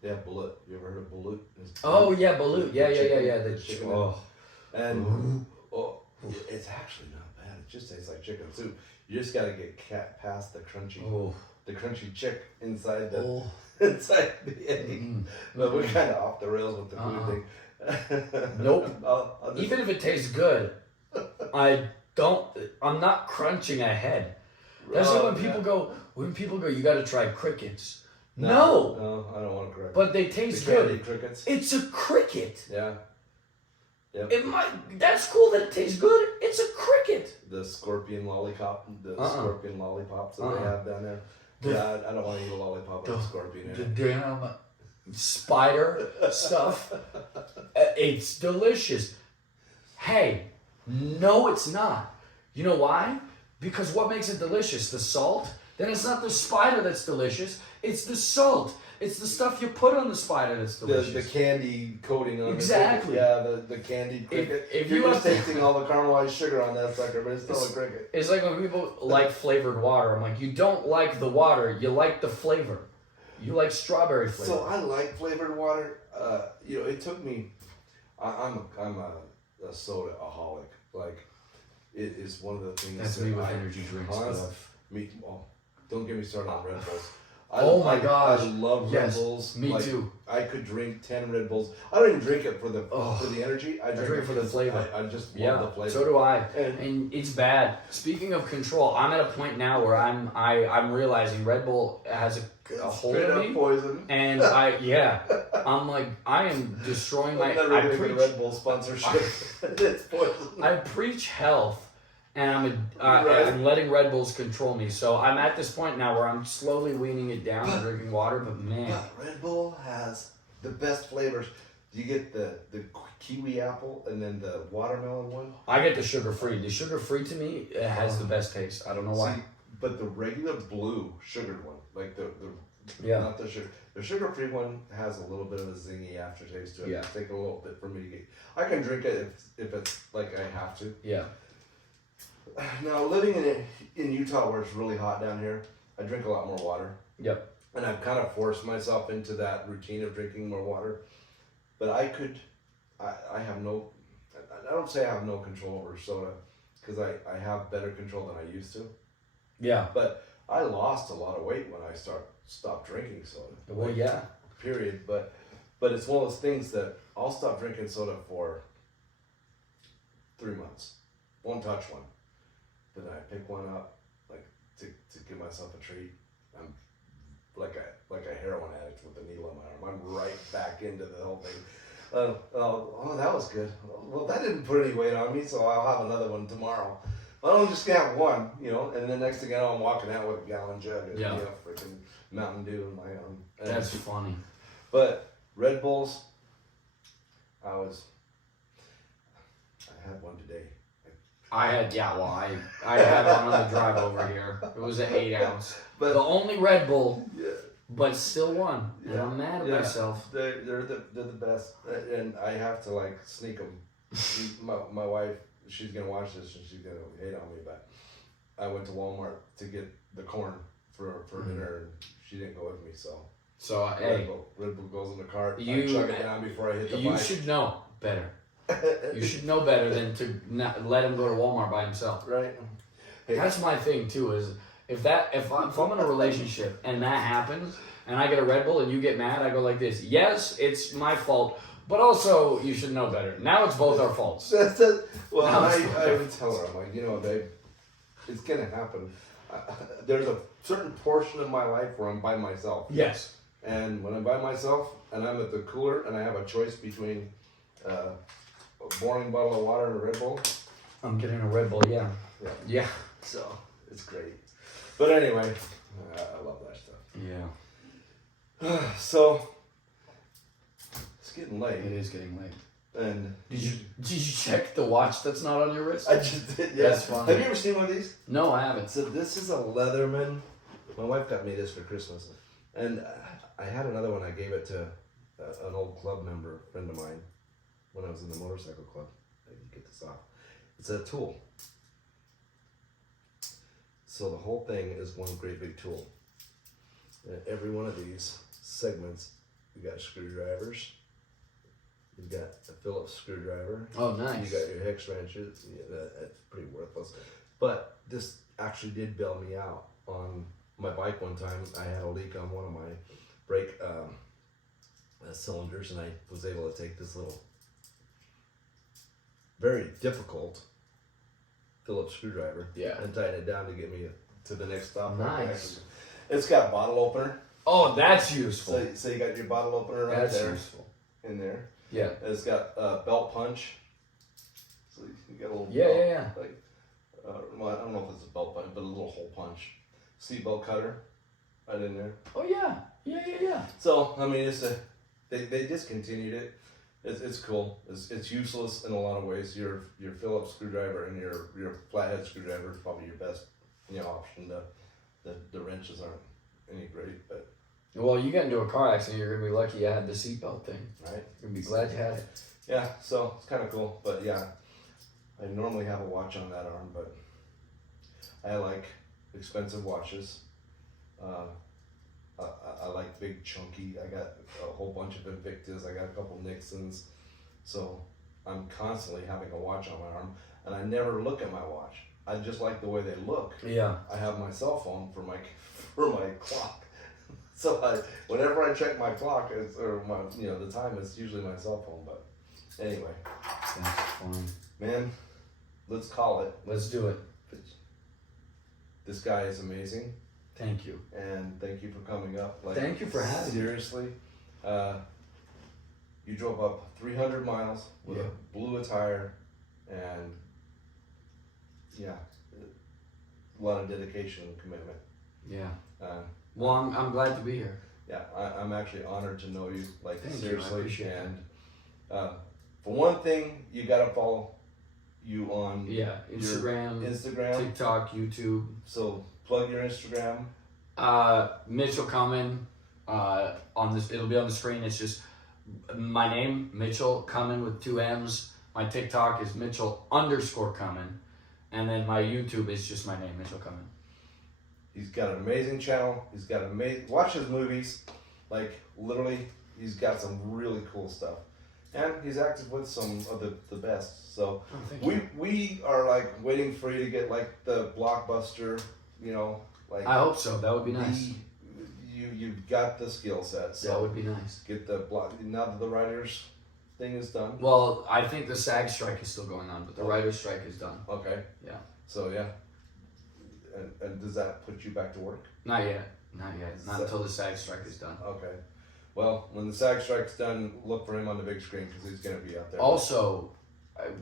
they have balut. You ever heard of balut? Oh yeah, balut. Yeah. The chicken. oh. And it's actually not bad. It just tastes like chicken soup. You just gotta get past the crunchy chick inside the inside the egg. But we're kind of off the rails with the food thing. Nope. I'll just, Even if it tastes good, I'm not crunching ahead. That's like when people go, you gotta try crickets. No, I don't want to cricket. but they taste the candy good. crickets. It's a cricket. Yeah. Yep. That's cool that it tastes good. It's a cricket. The scorpion lollipop, scorpion lollipops that they have down there. I don't want to eat a lollipop with a scorpion in The it. damn spider stuff. It's delicious. Hey, no, it's not. You know why? Because what makes it delicious? The salt? Then it's not the spider that's delicious. It's the salt. It's the stuff you put on the spider that's delicious. The candy coating on Exactly. it. Yeah, the candied cricket. If You're you just have tasting all the caramelized sugar on that sucker, but it's still a cricket. It's like when people like flavored water. I'm like, you don't like the water, you like the flavor. You like strawberry flavor. So I like flavored water. It took me. I'm a soda-aholic. Like, it is one of the things. That's me with energy drinks stuff. Don't get me started on Red Bulls. My gosh. I love Red Bulls. Me too. I could drink 10 Red Bulls. I don't even drink it for the energy. I drink it for the flavor. I just love the flavor. So do I. And And it's bad. Speaking of control, I'm at a point now where I'm realizing Red Bull has a hold straight of up me. poison. And I'm like, I am destroying I'm never gonna get a Red Bull sponsorship. It's poison. I preach health, and Right. I'm letting Red Bulls control me. So I'm at this point now where I'm slowly weaning it down and drinking water. But man, But Red Bull has the best flavors. You get the kiwi apple and then the watermelon one. I get the sugar free. The sugar free to me has the best taste. I don't know why. See, but the regular blue sugared one, like the Yeah. not the sugar. The sugar-free one has a little bit of a zingy aftertaste to it. Yeah. It's take a little bit for me to get. I can drink it if it's like I have to. Yeah. Now living in Utah where it's really hot down here, I drink a lot more water. Yep. And I've kind of forced myself into that routine of drinking more water. But I don't say I have no control over soda because I have better control than I used to. Yeah. But I lost a lot of weight when I stopped drinking soda. Well, yeah. Period. But it's one of those things that I'll stop drinking soda for 3 months. Won't touch one. Then I pick one up, like to give myself a treat. I'm like a heroin addict with a needle in my arm. I'm right back into the whole thing. Oh, that was good. Well, that didn't put any weight on me, so I'll have another one tomorrow. I'm just gonna have one, and then next thing I know, I'm walking out with a gallon jug of freaking Mountain Dew in my arm. That's funny. But Red Bulls, I had one today. I had I had one on the drive over here. It was an 8 ounce. But The only Red Bull, yeah, but still one. And I'm mad at myself. They're the best, and I have to like sneak them. My wife, she's gonna watch this and she's gonna hate on me, but I went to Walmart to get the corn for dinner, and she didn't go with me, so. So Red Bull goes in the cart. I You- chug it down before I hit the you bike. should know better. You should know better than to not let him go to Walmart by himself. Right. Hey, That's my thing too. Is if I'm in a relationship and that happens, and I get a Red Bull and you get mad, I go like this: yes, it's my fault, but also you should know better. Now it's both our faults. Well, Now it's I would tell her, I'm like, babe, it's gonna happen. There's a certain portion of my life where I'm by myself. Yes. And when I'm by myself and I'm at the cooler and I have a choice between a boring bottle of water and a Red Bull. I'm getting a Red Bull, yeah. Yeah. So it's great. But anyway, I love that stuff. Yeah. So it's getting late. It is getting late. And Did you check the watch that's not on your wrist? I just did. Yeah. That's fun. Have you ever seen one of these? No, I haven't. So this is a Leatherman. My wife got me this for Christmas, and I had another one. I gave it to an old club member, friend of mine, when I was in the motorcycle club. I can get this off. It's a tool. So the whole thing is one great big tool. And every one of these segments, you got screwdrivers. You've got a Phillips screwdriver. Oh, nice. You got your hex wrenches. Yeah, that's pretty worthless. But this actually did bail me out. On my bike one time, I had a leak on one of my brake cylinders, and I was able to take this little, very difficult Phillips screwdriver and tighten it down to get me to the next stop. Nice. It's got bottle opener. Oh, that's useful. So you got your bottle opener right That's there. useful. In there. Yeah. And it's got belt punch. So you got a little Yeah, belt, yeah, yeah. like well, I don't know if it's a belt punch, but a little hole punch. Seatbelt cutter right in there. Oh, yeah. Yeah. So I mean, they discontinued it. It's cool. It's useless in a lot of ways. Your Phillips screwdriver and your flathead screwdriver is probably your best option. The wrenches aren't any great, but Well, you get into a car accident, you're going to be lucky you had the seatbelt thing. right. You're going to be glad you had it. Yeah, so it's kind of cool, but yeah, I normally have a watch on that arm, but I like expensive watches. I like big chunky. I got a whole bunch of Invictus. I got a couple Nixons, so I'm constantly having a watch on my arm, and I never look at my watch. I just like the way they look. Yeah. I have my cell phone for my clock. So whenever I check my clock, or my the time, it's usually my cell phone. But anyway, That's fun. man, let's call it. Let's do it. This guy is amazing, Thank you. and thank you for coming up. Thank you for having me. Seriously, you drove up 300 miles with a blue attire, and a lot of dedication and commitment. Yeah. Well, I'm glad to be here. Yeah, I'm actually honored to know you. Like, Thank seriously. you. I appreciate and for one thing, you gotta follow you on Instagram, Instagram, TikTok, YouTube. So plug your Instagram. Mitchell Kummen. On this, it'll be on the screen. It's just my name, Mitchell Kummen with 2 M's. My TikTok is Mitchell_Kummen, and then my YouTube is just my name, Mitchell Kummen. He's got an amazing channel. He's got watch his movies. Like, literally, he's got some really cool stuff. And he's acted with some of the best. So we are like waiting for you to get like the blockbuster, like I hope so. That would be nice. You've got the skill set. So that would be nice. Get the block now that the writers thing is done. Well, I think the SAG strike is still going on, but the writer's strike is done. Okay. Yeah. So yeah. And does that put you back to work? Not yet. Not until the SAG strike is done. Okay. Well, when the SAG strike's done, look for him on the big screen because he's going to be out there. Also,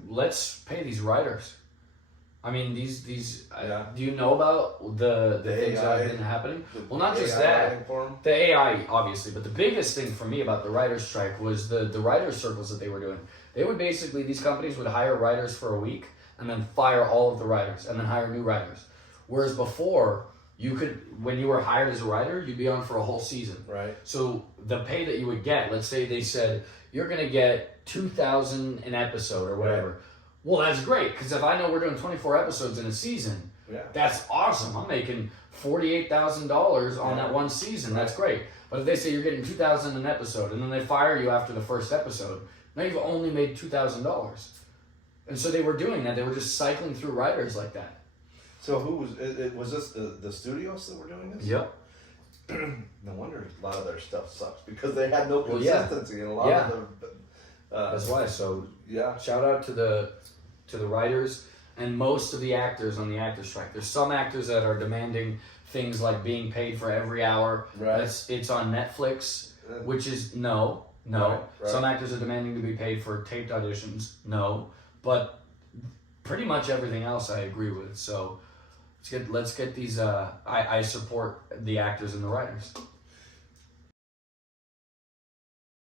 let's pay these writers. I mean, these. Do you know about the things AI, that have been happening? Well, not just AI that. for him? The AI, obviously, but the biggest thing for me about the writers' strike was the writers' circles that they were doing. They would basically, these companies would hire writers for a week and then fire all of the writers and then hire new writers. Whereas before, you could, when you were hired as a writer, you'd be on for a whole season. Right. So the pay that you would get, let's say they said, you're going to get $2,000 an episode or whatever. Right. Well, that's great, because if I know we're doing 24 episodes in a season, that's awesome. I'm making $48,000 on that one season. That's great. But if they say you're getting $2,000 an episode, and then they fire you after the first episode, now you've only made $2,000. And so they were doing that. They were just cycling through writers like that. So who was this the studios that were doing this? Yep. No wonder a lot of their stuff sucks because they had no consistency in a lot of the. That's why. So yeah, shout out to the writers and most of the actors on the actors strike. There's some actors that are demanding things like being paid for every hour. Right. It's on Netflix, which is no. No. Right. Some actors are demanding to be paid for taped auditions. No. But pretty much everything else I agree with. So let's get these. I support the actors and the writers.